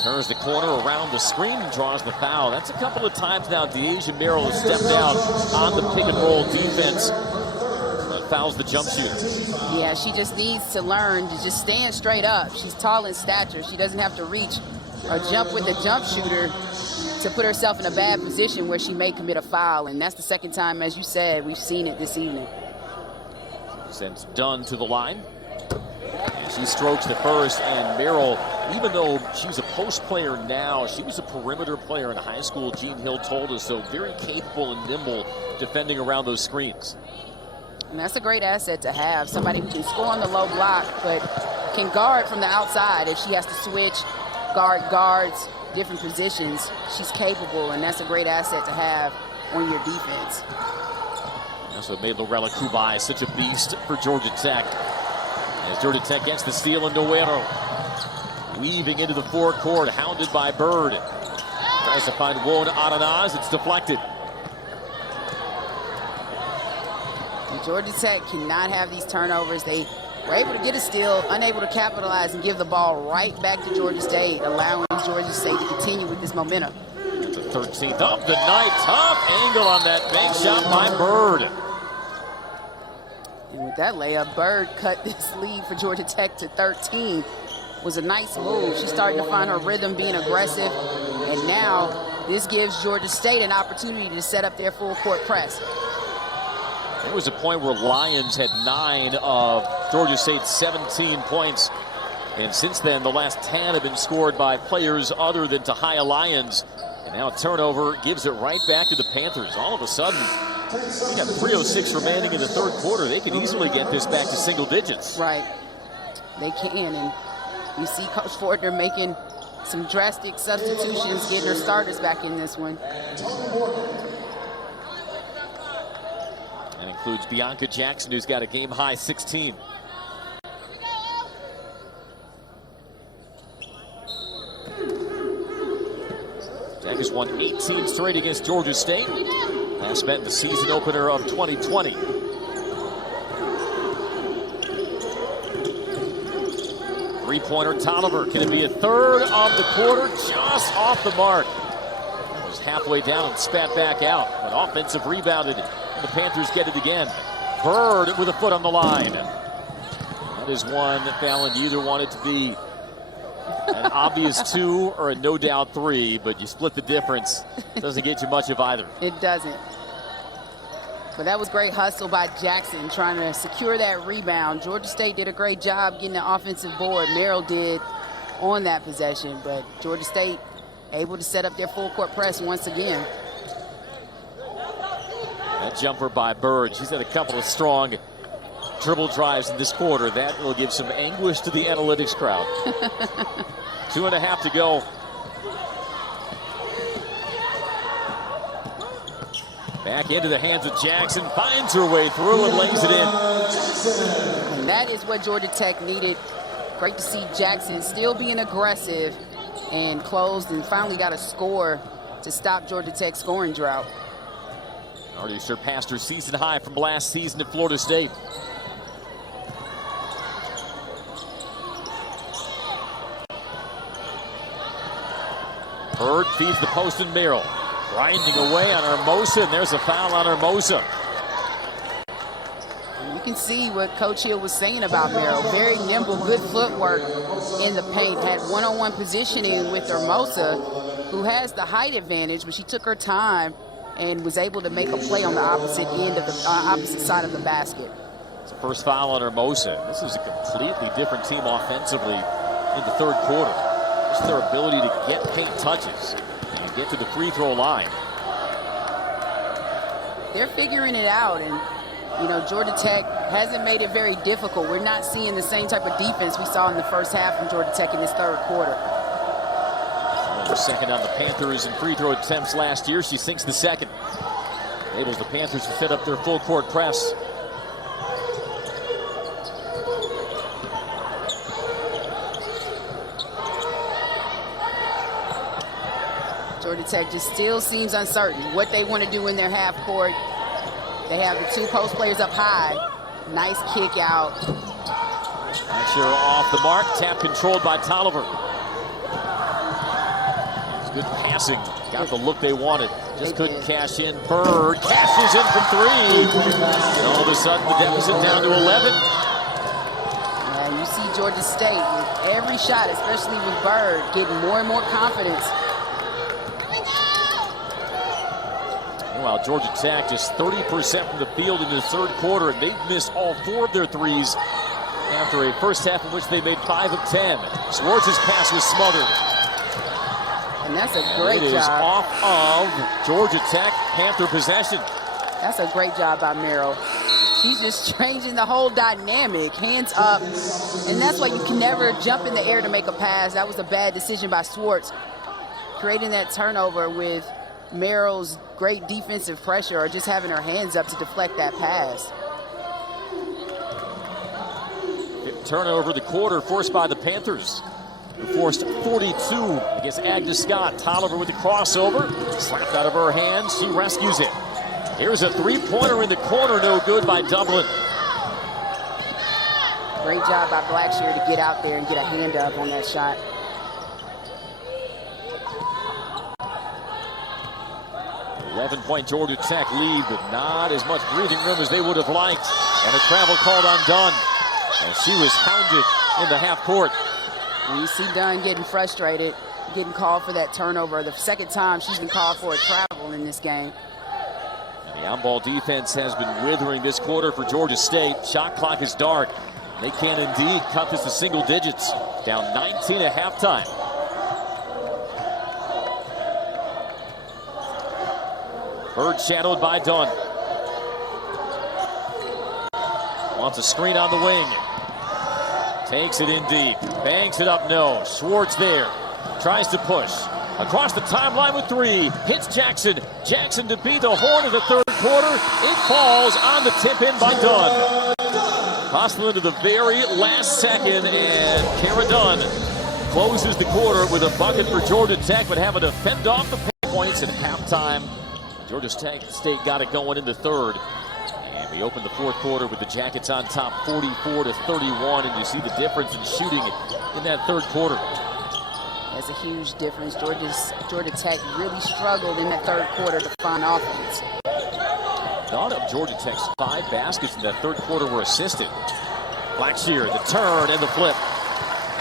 Turns the corner around the screen and draws the foul. That's a couple of times now DeAsia Merrill has stepped out on the pick and roll defense. Fouls the jump shooter. Yeah, she just needs to learn to just stand straight up. She's tall in stature. She doesn't have to reach or jump with the jump shooter to put herself in a bad position where she may commit a foul. And that's the second time, as you said, we've seen it this evening. Sends Dunn to the line. She strokes the first, and Merrill, even though she's a post player now, she was a perimeter player in high school, Gene Hill told us, so very capable and nimble defending around those screens. And that's a great asset to have, somebody who can score on the low block, but can guard from the outside if she has to switch, guards, different positions. She's capable, and that's a great asset to have on your defense. That's what made Lorella Kubai such a beast for Georgia Tech. As Georgia Tech gets the steal, and Noero weaving into the forecourt, hounded by Bird. Tries to find Warren Aranaz. It's deflected. And Georgia Tech cannot have these turnovers. They were able to get a steal, unable to capitalize and give the ball right back to Georgia State, allowing Georgia State to continue with this momentum. It's a 13th of the night. Tough angle on that bank shot by Bird. And with that layup, Bird cut this lead for Georgia Tech to 13. Was a nice move. She's starting to find her rhythm, being aggressive. And now this gives Georgia State an opportunity to set up their full court press. There was a point where Lions had 9 of Georgia State's 17 points. And since then, the last 10 have been scored by players other than Tahia Lions. And now a turnover gives it right back to the Panthers. All of a sudden, we got 3:06 remaining in the third quarter. They can easily get this back to single digits. Right. They can. And we see Coach Fortner making some drastic substitutions, getting her starters back in this one. That includes Bianca Jackson, who's got a game-high 16. Tech has won 18 straight against Georgia State. Last met in the season opener of 2020. Three-pointer Tolliver. Can it be a third of the quarter? Just off the mark. Was halfway down and spat back out. But offensive rebounded. The Panthers get it again. Bird with a foot on the line. That is one, Fallon, you either want it to be an obvious 2 or a no doubt 3, but you split the difference. Doesn't get you much of either. It doesn't. But that was great hustle by Jackson trying to secure that rebound. Georgia State did a great job getting the offensive board. Merrill did on that possession, but Georgia State able to set up their full court press once again. That jumper by Bird. She's had a couple of strong dribble drives in this quarter. That will give some anguish to the analytics crowd. 2.5 to go. Back into the hands of Jackson. Finds her way through and lays it in. And that is what Georgia Tech needed. Great to see Jackson still being aggressive and closed and finally got a score to stop Georgia Tech's scoring drought. Already surpassed her season high from last season at Florida State. Bird feeds the post and Merrill. Grinding away on Hermosa, and there's a foul on Hermosa. You can see what Coach Hill was saying about Merrill. Very nimble, good footwork in the paint. Had one-on-one positioning with Hermosa, who has the height advantage, but she took her time and was able to make a play on the opposite end of the opposite side of the basket. It's the first foul on Hermosa. This is a completely different team offensively in the third quarter. Just their ability to get paint touches and get to the free throw line. They're figuring it out, and you know, Georgia Tech hasn't made it very difficult. We're not seeing the same type of defense we saw in the first half from Georgia Tech in this third quarter. Second on the Panthers in free throw attempts last year. She sinks the second. Enables the Panthers to set up their full court press. Georgia Tech just still seems uncertain what they want to do in their half court. They have the 2 post players up high. Nice kick out. Archer off the mark. Tap controlled by Tolliver. Good passing. Got the look they wanted. Just couldn't cash in. Bird cashes in from 3. And all of a sudden, the deficit down to 11. Yeah, you see Georgia State with every shot, especially with Bird, getting more and more confidence. Meanwhile, Georgia Tech just 30% from the field in the third quarter, and they've missed all 4 of their threes after a first half in which they made 5 of 10. Swartz's pass was smothered. And that's a great job. It is off of Georgia Tech, Panther possession. That's a great job by Merrill. She's just changing the whole dynamic, hands up. And that's why you can never jump in the air to make a pass. That was a bad decision by Swartz. Creating that turnover with Merrill's great defensive pressure or just having her hands up to deflect that pass. Turnover the quarter forced by the Panthers, who forced 42 against Agnes Scott. Tolliver with the crossover, slapped out of her hands. She rescues it. Here's a three-pointer in the corner, no good by Dublin. Great job by Blackshear to get out there and get a hand up on that shot. .11 Georgia Tech lead, but not as much breathing room as they would have liked. And a travel called on Dunn. And she was hounded in the half court. And you see Dunn getting frustrated, getting called for that turnover. The second time she's been called for a travel in this game. And the on-ball defense has been withering this quarter for Georgia State. Shot clock is dark. They can indeed cut this to single digits. Down 19 at halftime. Bird shadowed by Dunn. Wants a screen on the wing. Takes it indeed. Bangs it up, no. Swartz there. Tries to push. Across the timeline with 3. Hits Jackson. Jackson to beat the horn of the third quarter. It falls on the tip-in by Dunn. Hostile into the very last second, and Kara Dunn closes the quarter with a bucket for Georgia Tech, but having to fend off the points at halftime. Georgia State got it going in the third. And we opened the fourth quarter with the Jackets on top 44-31. And you see the difference in shooting in that third quarter. That's a huge difference. Georgia Tech really struggled in that third quarter to find offense. None of Georgia Tech's 5 baskets in that third quarter were assisted. Blackshear, the turn and the flip.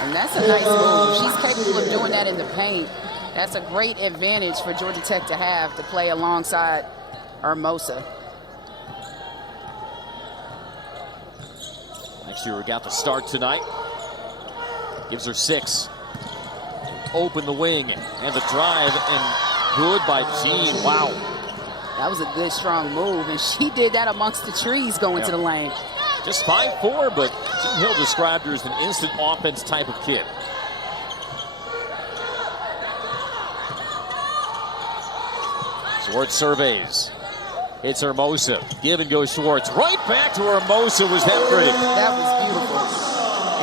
And that's a nice move. She's capable of doing that in the paint. That's a great advantage for Georgia Tech to have to play alongside Hermosa. Blackshear got the start tonight. Gives her 6. Open the wing and the drive, and good by Jean. Wow. That was a good, strong move, and she did that amongst the trees going to the lane. Just 5'4", but Jean Hill described her as an instant offense type of kid. Swartz surveys. It's Hermosa. Give and go Swartz. Right back to Hermosa. Was that pretty? That was beautiful.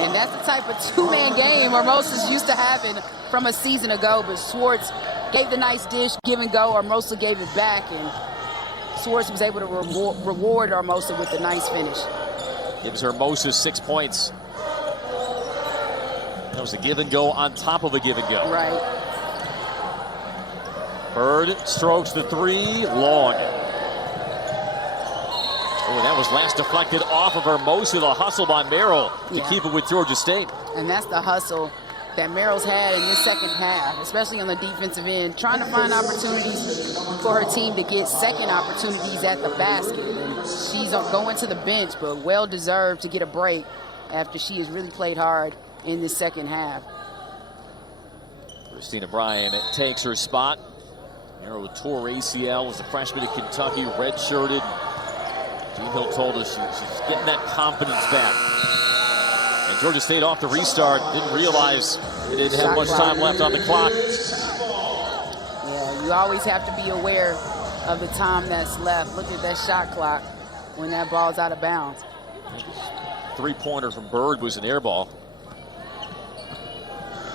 And that's the type of two-man game Hermosa's used to having from a season ago. But Swartz gave the nice dish, give and go. Hermosa gave it back, and Swartz was able to reward Hermosa with a nice finish. Gives Hermosa 6 points. That was a give and go on top of a give and go. Right. Bird strokes the 3, long. Oh, that was last deflected off of Hermosa. The hustle by Merrill to keep it with Georgia State. And that's the hustle that Merrill's had in this second half, especially on the defensive end, trying to find opportunities for her team to get second opportunities at the basket. And she's going to the bench, but well-deserved to get a break after she has really played hard in this second half. Christina Bryan takes her spot. Merrill tore ACL, was a freshman at Kentucky, redshirted. Jean Hill told us she's getting that confidence back. And Georgia State off the restart, didn't realize they didn't have much time left on the clock. Yeah, you always have to be aware of the time that's left. Look at that shot clock when that ball's out of bounds. Three-pointer from Bird was an air ball.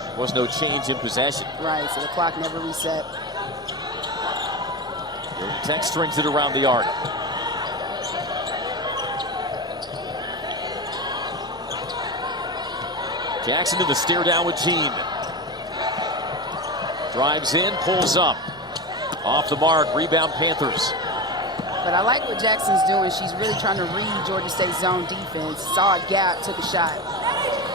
There was no change in possession. Right, so the clock never reset. Georgia Tech strings it around the arc. Jackson to the stare down with Jean. Drives in, pulls up. Off the mark, rebound Panthers. But I like what Jackson's doing. She's really trying to read Georgia State's zone defense. Saw a gap, took a shot.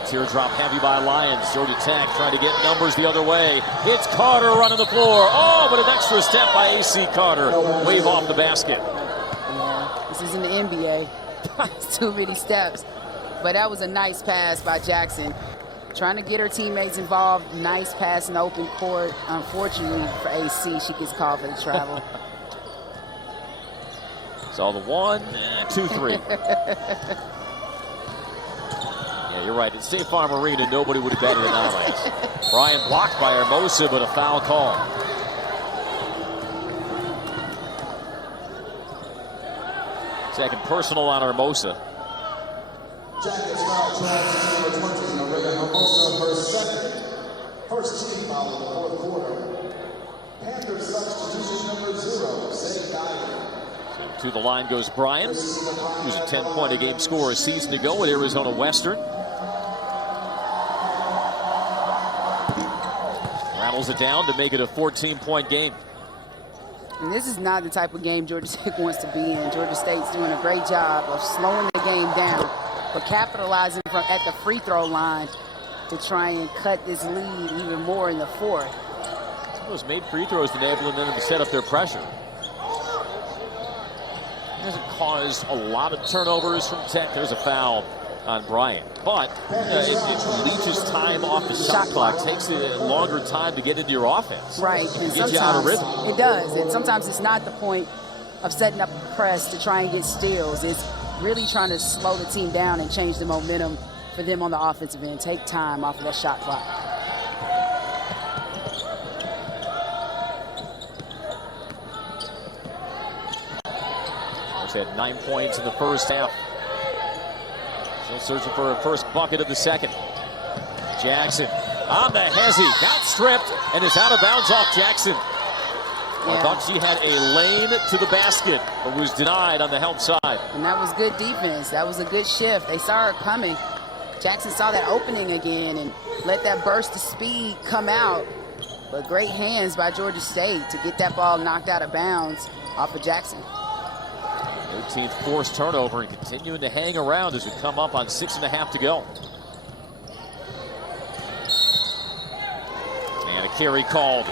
Teardrop heavy by Lions. Georgia Tech trying to get numbers the other way. It's Carter running the floor. Oh, but an extra step by AC Carter. Wave off the basket. Yeah, this isn't the NBA. It's too many steps. But that was a nice pass by Jackson. Trying to get her teammates involved. Nice pass in the open court. Unfortunately for AC, she gets called for the travel. Saw the 1, 2, 3. Yeah, you're right. At State Farm Arena, nobody would have bet it in Lions. Bryan blocked by Hermosa, but a foul call. Second personal on Hermosa. Jackets foul charge number 20, Maria Hermosa, her second. First team foul in the fourth quarter. Panthers substitution number 0, Sadie Dyer. So to the line goes Bryan, who's a 10-point-a-game scorer a season ago at Arizona Western. Rattles it down to make it a 14-point game. And this is not the type of game Georgia Tech wants to be in. Georgia State's doing a great job of slowing the game down, but capitalizing at the free throw line to try and cut this lead even more in the fourth. Those made free throws enabling them to set up their pressure. It hasn't caused a lot of turnovers from Tech. There's a foul on Bryan, but it leaches time off the shot clock. Takes a longer time to get into your offense. Right, and get you out of rhythm. It does, and sometimes it's not the point of setting up a press to try and get steals. It's really trying to slow the team down and change the momentum for them on the offensive end. Take time off of that shot clock. Had 9 points in the first half. Still searching for a first bucket of the second. Jackson on the hezzy, got stripped, and is out of bounds off Jackson. I thought she had a lane to the basket, but was denied on the help side. And that was good defense. That was a good shift. They saw her coming. Jackson saw that opening again and let that burst of speed come out. But great hands by Georgia State to get that ball knocked out of bounds off of Jackson. 13th forced turnover and continuing to hang around as we come up on 6.5 to go. And a carry called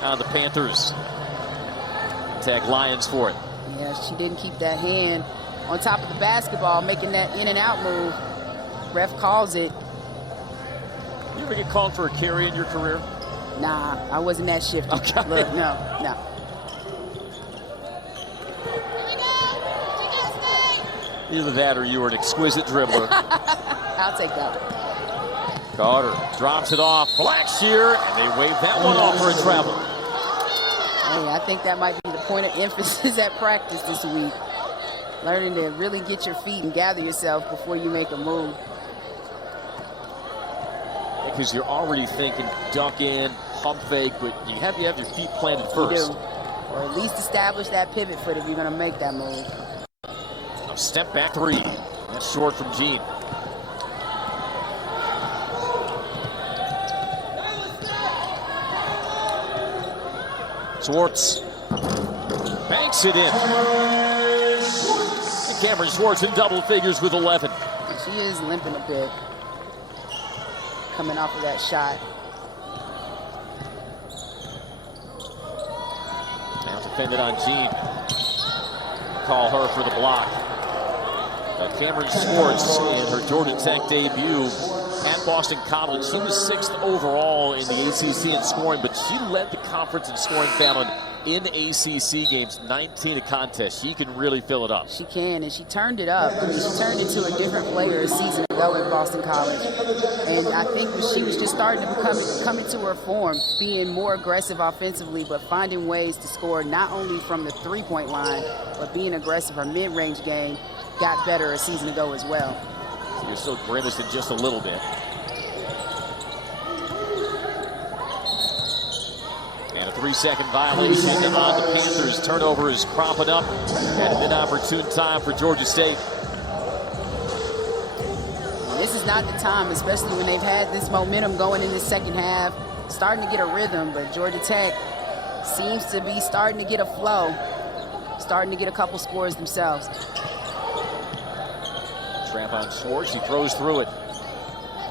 on the Panthers. Tag Lions for it. Yeah, she didn't keep that hand on top of the basketball, making that in and out move. Ref calls it. You ever get called for a carry in your career? Nah, I wasn't that shifty. Okay. Look, no. Either that or you were an exquisite dribbler. I'll take that one. Carter drops it off. Blackshear, and they wave that one off for a travel. Hey, I think that might be the point of emphasis at practice this week. Learning to really get your feet and gather yourself before you make a move. Because you're already thinking dunk in, pump fake, but you have to have your feet planted first. You do. Or at least establish that pivot foot if you're going to make that move. A step back three. That's short from Jean. Swartz banks it in. And Cameron Swartz in double figures with 11. She is limping a bit coming off of that shot. Now defended on Jean. Call her for the block. Cameron Swartz in her Georgia Tech debut at Boston College. She was 6th overall in the ACC in scoring, but she led the conference in scoring, Fallon, in ACC games, 19 a contest. She can really fill it up. She can, and she turned it up. I mean, she turned into a different player a season ago at Boston College. And I think she was just starting to come into her form, being more aggressive offensively, but finding ways to score not only from the three-point line, but being aggressive. Her mid-range game got better a season ago as well. So you're still grimacing just a little bit. And a 3-second violation on the Panthers. Turnover is cropping up at an inopportune time for Georgia State. This is not the time, especially when they've had this momentum going in the second half, starting to get a rhythm, but Georgia Tech seems to be starting to get a flow, starting to get a couple scores themselves. Trap on Swartz, he throws through it.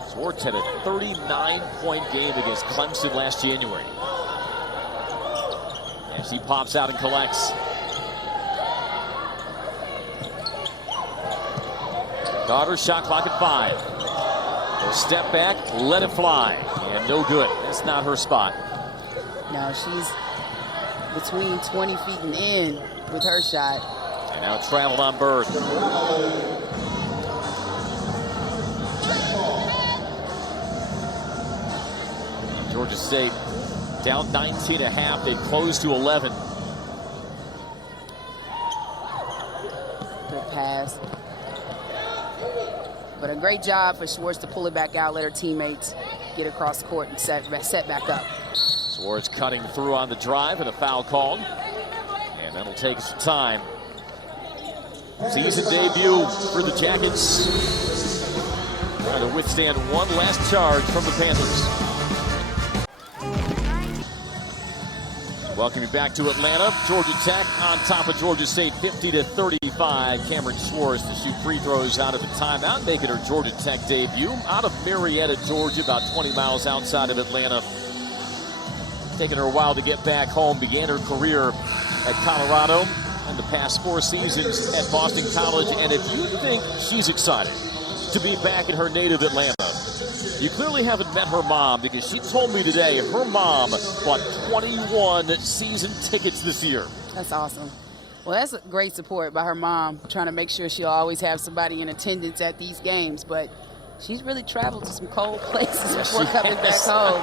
Swartz had a 39-point game against Clemson last January. And she pops out and collects. Carter, shot clock at 5. They'll step back, let it fly, and no good. That's not her spot. No, she's between 20 feet and in with her shot. And now it's traveled on Bird. Georgia State down 19.5. They close to 11. Good pass. But a great job for Swartz to pull it back out, let her teammates get across the court and set back up. Swartz cutting through on the drive and a foul called. And that'll take some time. Season debut for the Jackets. Trying to withstand one last charge from the Panthers. Welcome you back to Atlanta. Georgia Tech on top of Georgia State, 50-35. Cameron Swartz to shoot free throws out of the timeout, making her Georgia Tech debut out of Marietta, Georgia, about 20 miles outside of Atlanta. Taking her a while to get back home. Began her career at Colorado and the past 4 seasons at Boston College. And if you think she's excited to be back in her native Atlanta, you clearly haven't met her mom, because she told me today her mom bought 21 season tickets this year. That's awesome. Well, that's great support by her mom, trying to make sure she'll always have somebody in attendance at these games. But she's really traveled to some cold places before coming back home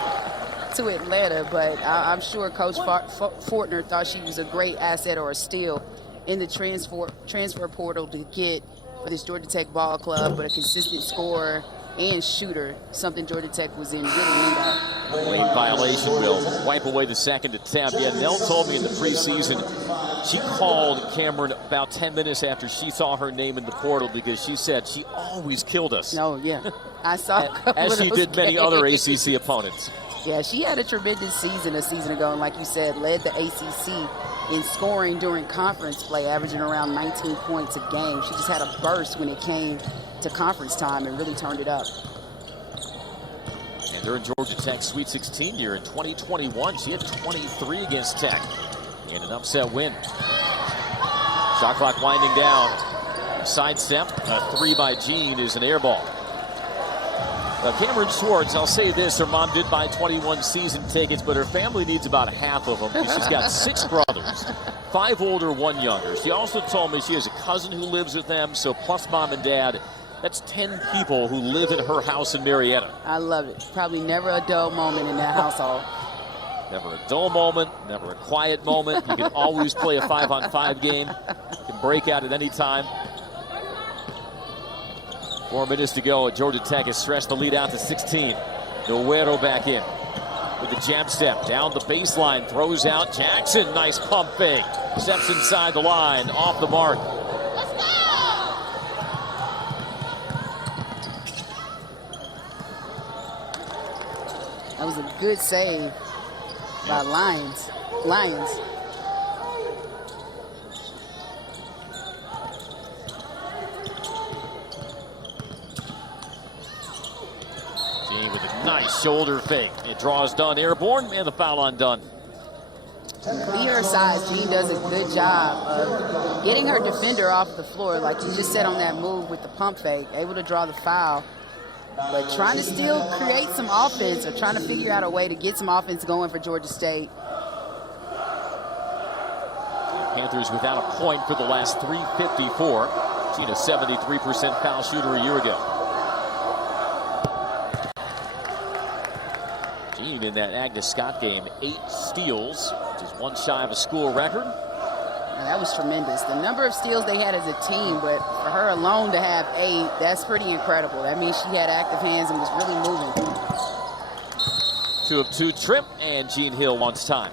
to Atlanta. But I'm sure Coach Fortner thought she was a great asset or a steal in the transfer portal to get for this Georgia Tech ball club, but a consistent scorer and shooter, something Georgia Tech was in really need of. Late violation will wipe away the second attempt. Yeah, Nell told me in the preseason she called Cameron about 10 minutes after she saw her name in the portal because she said she always killed us. No, yeah. I saw a couple as of she those did many games. other ACC opponents. Yeah, she had a tremendous season a season ago, and like you said, led the ACC in scoring during conference play, averaging around 19 points a game. She just had a burst when it came to conference time and really turned it up. And during Georgia Tech's Sweet 16 year in 2021, she had 23 against Tech in an upset win. Shot clock winding down. Sidestep, a 3 by Jean is an air ball. Cameron Swartz, I'll say this, her mom did buy 21 season tickets, but her family needs about half of them. She's got 6 brothers, 5 older, 1 younger. She also told me she has a cousin who lives with them, so plus mom and dad, that's 10 people who live in her house in Marietta. I love it. Probably never a dull moment in that household. Never a dull moment, never a quiet moment. You can always play a 5-on-5 game. You can break out at any time. 4 minutes to go. Georgia Tech has stretched the lead out to 16. Noguero back in with the jab step. Down the baseline, throws out Jackson. Nice pump fake. Steps inside the line, off the mark. That was a good save by Lions. Jean with a nice shoulder fake. It draws Dunn airborne, and the foul on Dunn. Be her size, Jean does a good job of getting her defender off the floor, like you just said on that move with the pump fake, able to draw the foul. But trying to still create some offense or trying to figure out a way to get some offense going for Georgia State. Panthers without a point for the last 3:54. Jean, a 73% foul shooter a year ago. Jean in that Agnes Scott game, 8 steals, which is 1 shy of a school record. Now, that was tremendous. The number of steals they had as a team, but for her alone to have 8, that's pretty incredible. That means she had active hands and was really moving. 2 of 2 trip, and Jean Hill wants time.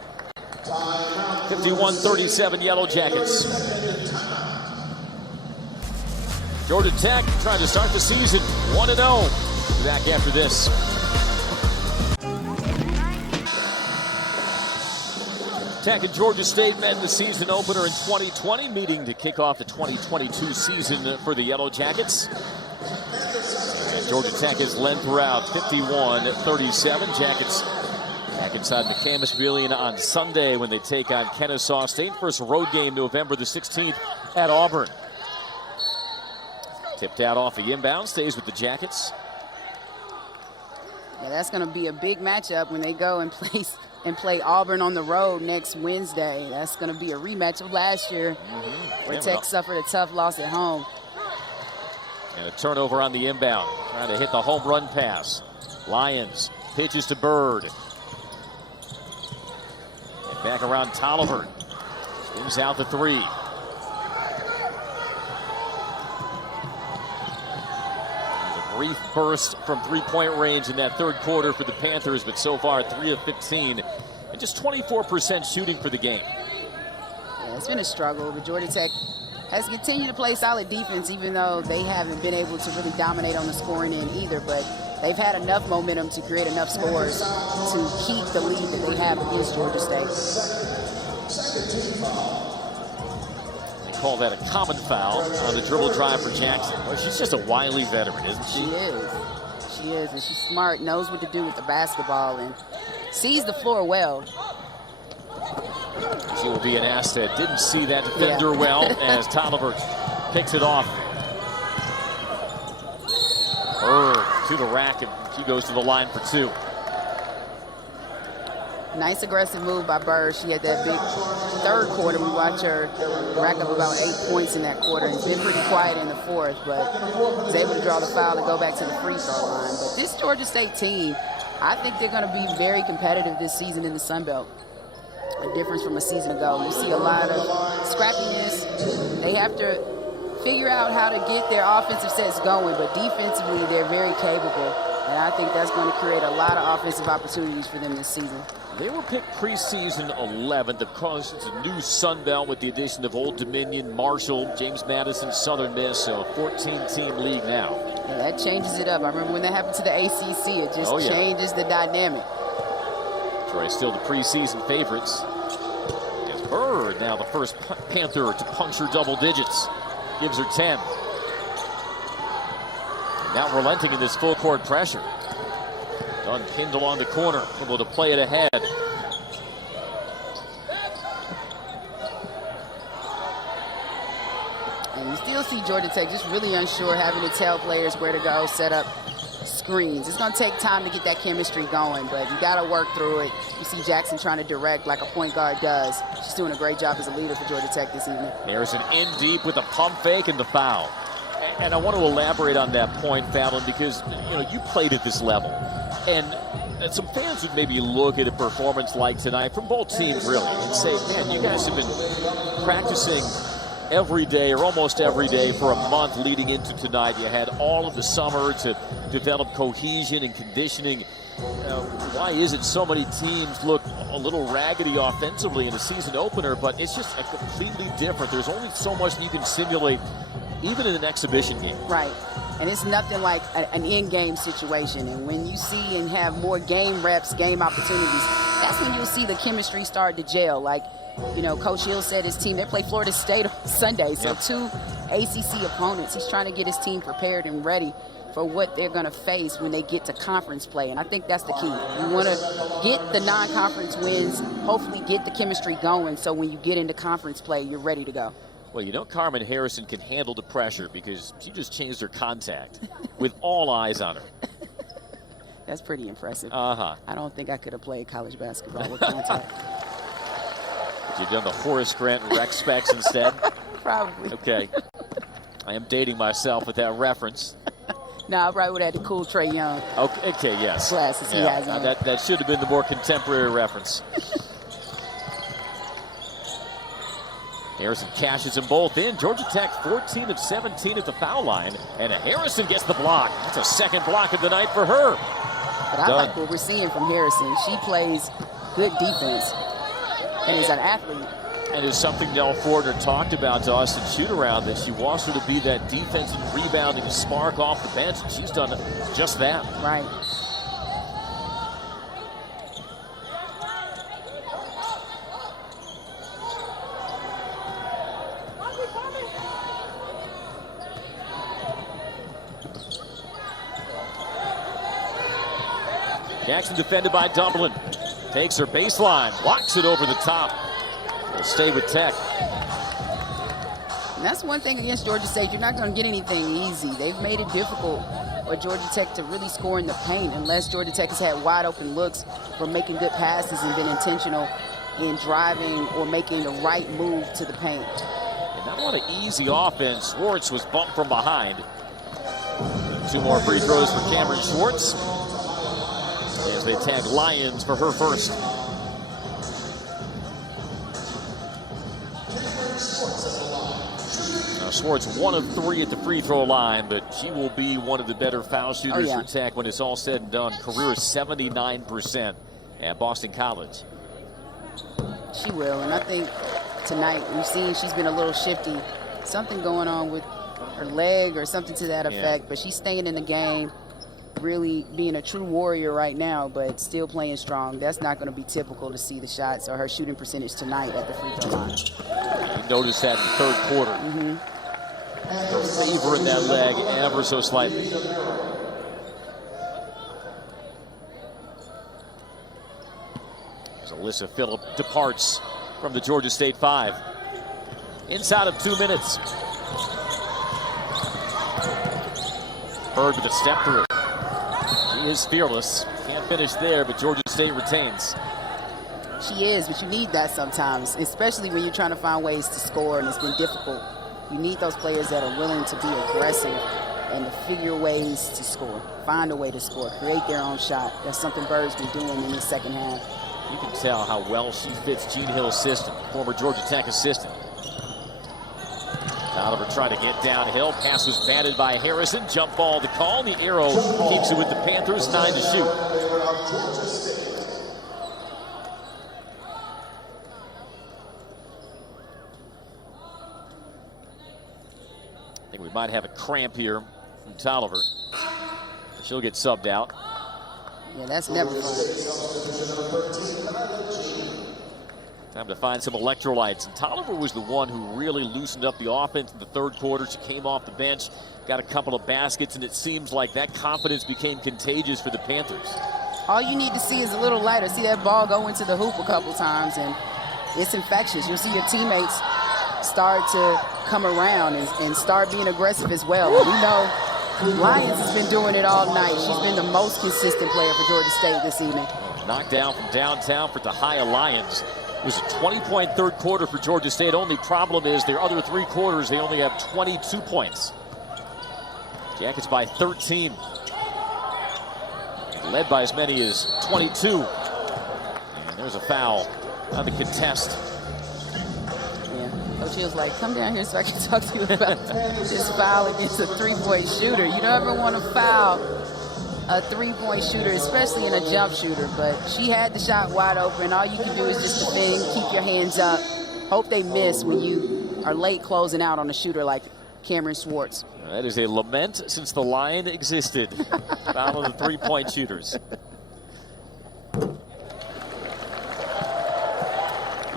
51-37 Yellow Jackets. Georgia Tech trying to start the season 1-0. Back after this. Tech and Georgia State met in the season opener in 2020, meeting to kick off the 2022 season for the Yellow Jackets. And Georgia Tech has led throughout 51-37. Jackets back inside McCamus Pavilion on Sunday when they take on Kennesaw State. First road game November the 16th at Auburn. Tipped out off the inbound, stays with the Jackets. Yeah, that's going to be a big matchup when they go and play Auburn on the road next Wednesday. That's going to be a rematch of last year where Tech suffered a tough loss at home. And a turnover on the inbound. Trying to hit the home run pass. Lions pitches to Bird. And back around Tolliver. Swings out the 3. Brief burst from 3-point range in that third quarter for the Panthers, but so far 3 of 15 and just 24% shooting for the game. Yeah, it's been a struggle, but Georgia Tech has continued to play solid defense, even though they haven't been able to really dominate on the scoring end either. But they've had enough momentum to create enough scores to keep the lead that they have against Georgia State. Second team foul. Call that a common foul on the dribble drive for Jackson. Well, she's just a wily veteran, isn't she? She is, and she's smart, knows what to do with the basketball, and sees the floor well. She will be an asset. Didn't see that defender well as Tolliver picks it off. Bird to the rack, and she goes to the line for 2. Nice aggressive move by Bird. She had that big third quarter. We watch her rack up about 8 points in that quarter. It's been pretty quiet in the fourth, but was able to draw the foul and go back to the free throw line. But this Georgia State team, I think they're going to be very competitive this season in the Sun Belt. A difference from a season ago. You see a lot of scrappiness. They have to figure out how to get their offensive sets going, but defensively, they're very capable. And I think that's going to create a lot of offensive opportunities for them this season. They were picked preseason 11th. Of course, it's a new Sun Belt with the addition of Old Dominion, Marshall, James Madison, Southern Miss, so a 14-team league now. Yeah, that changes it up. I remember when that happened to the ACC, it just changes the dynamic. Troy still the preseason favorites. It's Bird now the first Panther to puncture double digits. Gives her 10. And now relenting in this full court pressure. Dunn pinned along the corner, able to play it ahead. And you still see Georgia Tech just really unsure, having to tell players where to go, set up screens. It's going to take time to get that chemistry going, but you got to work through it. You see Jackson trying to direct like a point guard does. She's doing a great job as a leader for Georgia Tech this evening. There's an in deep with a pump fake and the foul. And I want to elaborate on that point, Fallon, because you played at this level. And some fans would maybe look at a performance like tonight from both teams, really, and say, man, you guys have been practicing every day or almost every day for a month leading into tonight. You had all of the summer to develop cohesion and conditioning. Why is it so many teams look a little raggedy offensively in a season opener, but it's just a completely different. There's only so much you can simulate, even in an exhibition game. Right. And it's nothing like an in-game situation. And when you see and have more game reps, game opportunities, that's when you'll see the chemistry start to gel. Like, Coach Hill said his team, they play Florida State on Sunday. So 2 ACC opponents. He's trying to get his team prepared and ready for what they're going to face when they get to conference play. And I think that's the key. You want to get the non-conference wins, hopefully get the chemistry going, so when you get into conference play, you're ready to go. Well, Carmen Harrison can handle the pressure because she just changed her contact with all eyes on her. That's pretty impressive. Uh-huh. I don't think I could have played college basketball with contact. But you've done the Horace Grant rec specs instead? Probably. Okay. I am dating myself with that reference. No, I probably would have had to cool Trae Young. Okay, yes. Glasses he has on. That should have been the more contemporary reference. Harrison cashes them both in. Georgia Tech 14 of 17 at the foul line. And Harrison gets the block. That's a second block of the night for her. But I like what we're seeing from Harrison. She plays good defense and is an athlete. And it's something Nell Fortner talked about to us in shoot-around, that she wants her to be that defensive rebounding spark off the bench. And she's done just that. Right. Jackson defended by Dublin. Takes her baseline, walks it over the top. They'll stay with Tech. And that's one thing against Georgia State. You're not going to get anything easy. They've made it difficult for Georgia Tech to really score in the paint, unless Georgia Tech has had wide open looks from making good passes and been intentional in driving or making the right move to the paint. And not a lot of easy offense. Swartz was bumped from behind. 2 more free throws for Cameron Swartz as they tag Lyons for her first. Now Swartz 1 of 3 at the free throw line, but she will be one of the better foul shooters for Tech when it's all said and done. Career 79% at Boston College. She will, and I think tonight we've seen she's been a little shifty. Something going on with her leg or something to that effect, but she's staying in the game, really being a true warrior right now, but still playing strong. That's not going to be typical to see the shots or her shooting percentage tonight at the free throw line. You notice that in the third quarter. Her favor in that leg ever so slightly. As Alyssa Phillip departs from the Georgia State 5. Inside of 2 minutes. Bird with a step through. She is fearless. Can't finish there, but Georgia State retains. She is, but you need that sometimes, especially when you're trying to find ways to score, and it's been difficult. You need those players that are willing to be aggressive and to figure ways to score, find a way to score, create their own shot. That's something Bird's been doing in the second half. You can tell how well she fits Gene Hill's system, former Georgia Tech assistant. Oliver trying to get downhill. Pass was batted by Harrison. Jump ball to call. The arrow keeps it with the Panthers. 9 to shoot. I think we might have a cramp here from Tolliver. She'll get subbed out. Yeah, that's never fun. Time to find some electrolytes. And Tolliver was the one who really loosened up the offense in the third quarter. She came off the bench, got a couple of baskets, and it seems like that confidence became contagious for the Panthers. All you need to see is a little lighter. See that ball go into the hoop a couple times, and it's infectious. You'll see your teammates start to come around and start being aggressive as well. We know Lyons has been doing it all night. She's been the most consistent player for Georgia State this evening. Knocked down from downtown for Tahia Lyons. It was a 20-point third quarter for Georgia State. Only problem is their other 3 quarters, they only have 22 points. Jackets by 13. Led by as many as 22. And there's a foul on the contest. Yeah, Coach Hill's like, come down here so I can talk to you about this foul against a 3-point shooter. You don't ever want to foul a 3-point shooter, especially in a jump shooter, but she had the shot wide open. All you can do is just defend, keep your hands up, hope they miss when you are late closing out on a shooter like Cameron Swartz. That is a lament since the line existed. Foul of the 3-point shooters.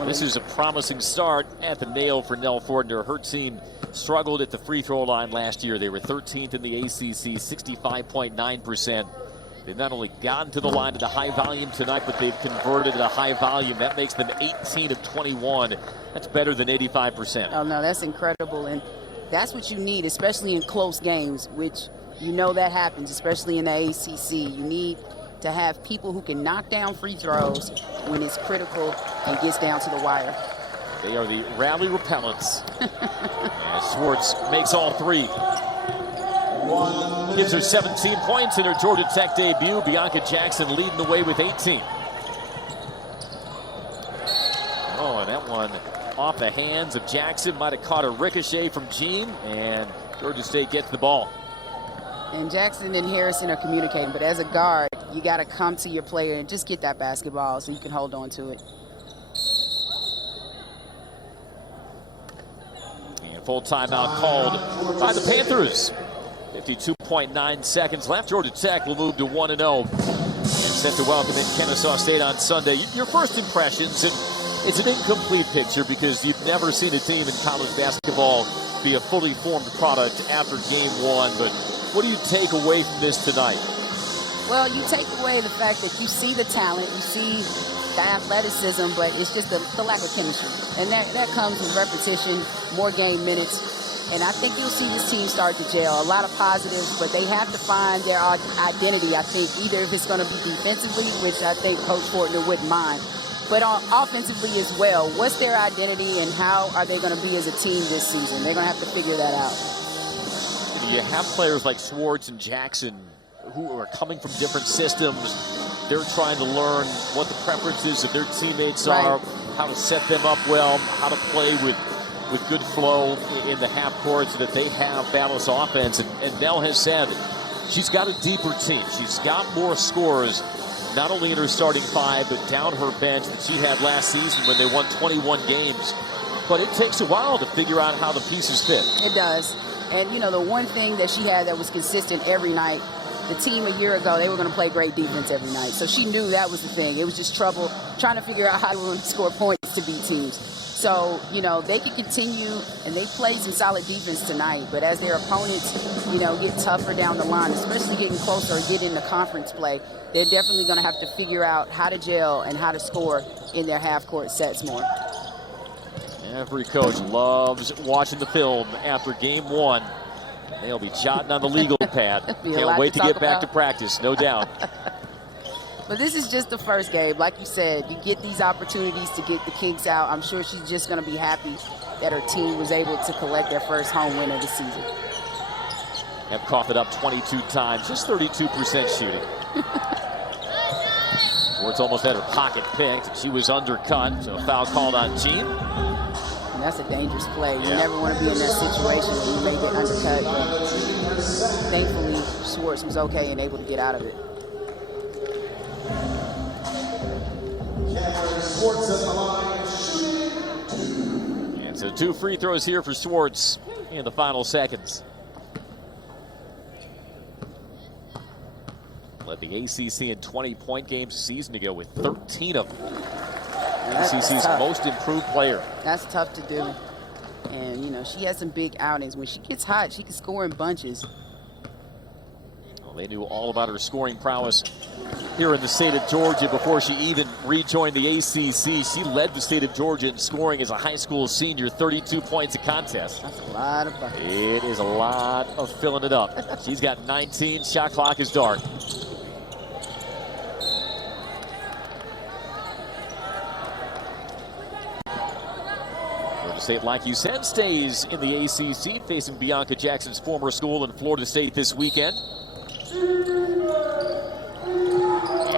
This is a promising start at the nail for Nell Fortner. Her team struggled at the free throw line last year. They were 13th in the ACC, 65.9%. They've not only gotten to the line at a high volume tonight, but they've converted at a high volume. That makes them 18 of 21. That's better than 85%. Oh, no, that's incredible. And that's what you need, especially in close games, which you know that happens, especially in the ACC. You need to have people who can knock down free throws when it's critical and gets down to the wire. They are the rally repellents. And Swartz makes all 3. Gives her 17 points in her Georgia Tech debut. Bianca Jackson leading the way with 18. Oh, and that one off the hands of Jackson. Might have caught a ricochet from Jean, and Georgia State gets the ball. And Jackson and Harrison are communicating, but as a guard, you got to come to your player and just get that basketball so you can hold on to it. And full timeout called by the Panthers. 52.9 seconds left. Georgia Tech will move to 1-0 and set to welcome in Kennesaw State on Sunday. Your first impressions, and it's an incomplete picture because you've never seen a team in college basketball be a fully formed product after game 1, but what do you take away from this tonight? Well, you take away the fact that you see the talent, you see the athleticism, but it's just the lack of chemistry. And that comes with repetition, more game minutes. And I think you'll see this team start to gel. A lot of positives, but they have to find their identity, I think, either if it's going to be defensively, which I think Coach Fortner wouldn't mind, but offensively as well. What's their identity and how are they going to be as a team this season? They're going to have to figure that out. You have players like Swartz and Jackson who are coming from different systems. They're trying to learn what the preferences of their teammates are, how to set them up well, how to play with good flow in the half court so that they have balanced offense. And Nell has said she's got a deeper team. She's got more scorers, not only in her starting 5, but down her bench that she had last season when they won 21 games. But it takes a while to figure out how the pieces fit. It does. And, you know, the one thing that she had that was consistent every night, the team a year ago, they were going to play great defense every night. So she knew that was the thing. It was just trouble trying to figure out how to score points to beat teams. So, you know, they can continue, and they played some solid defense tonight. But as their opponents, you know, get tougher down the line, especially getting closer or get into conference play, they're definitely going to have to figure out how to gel and how to score in their half-court sets more. Every coach loves watching the film after game 1. They'll be jotting on the legal pad. Can't wait to get back to practice, no doubt. But this is just the first game. Like you said, you get these opportunities to get the kinks out. I'm sure she's just going to be happy that her team was able to collect their first home win of the season. Have coughed it up 22 times, just 32% shooting. Swartz almost had her pocket picked. She was undercut, so a foul called on Jean. And that's a dangerous play. You never want to be in that situation where you may get undercut. But thankfully, Swartz was okay and able to get out of it. And so 2 free throws here for Swartz in the final seconds. Led the ACC in 20-point games a season ago with 13 of them. ACC's most improved player. That's tough to do. And, you know, she has some big outings. When she gets hot, she can score in bunches. Well, they knew all about her scoring prowess here in the state of Georgia before she even rejoined the ACC. She led the state of Georgia in scoring as a high school senior, 32 points a contest. That's a lot of buckets. It is a lot of filling it up. She's got 19. Shot clock is dark. Georgia State, like you said, stays in the ACC, facing Bianca Jackson's former school in Florida State this weekend. And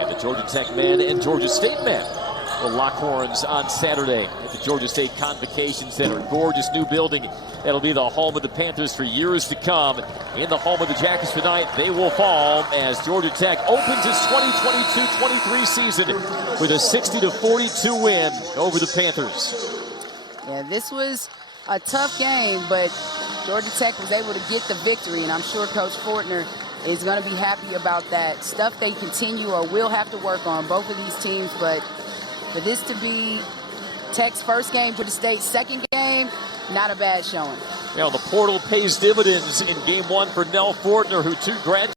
the Georgia Tech men and Georgia State men will lock horns on Saturday at the Georgia State Convocation Center. Gorgeous new building that'll be the home of the Panthers for years to come. In the home of the Jackets tonight, they will fall as Georgia Tech opens its 2022-23 season with a 60-42 win over the Panthers. Yeah, this was a tough game, but Georgia Tech was able to get the victory, and I'm sure Coach Fortner is going to be happy about that. Stuff they continue or will have to work on, both of these teams, but for this to be Tech's first game, Georgia State's second game, not a bad showing. Now the portal pays dividends in game 1 for Nell Fortner, who 2 graduates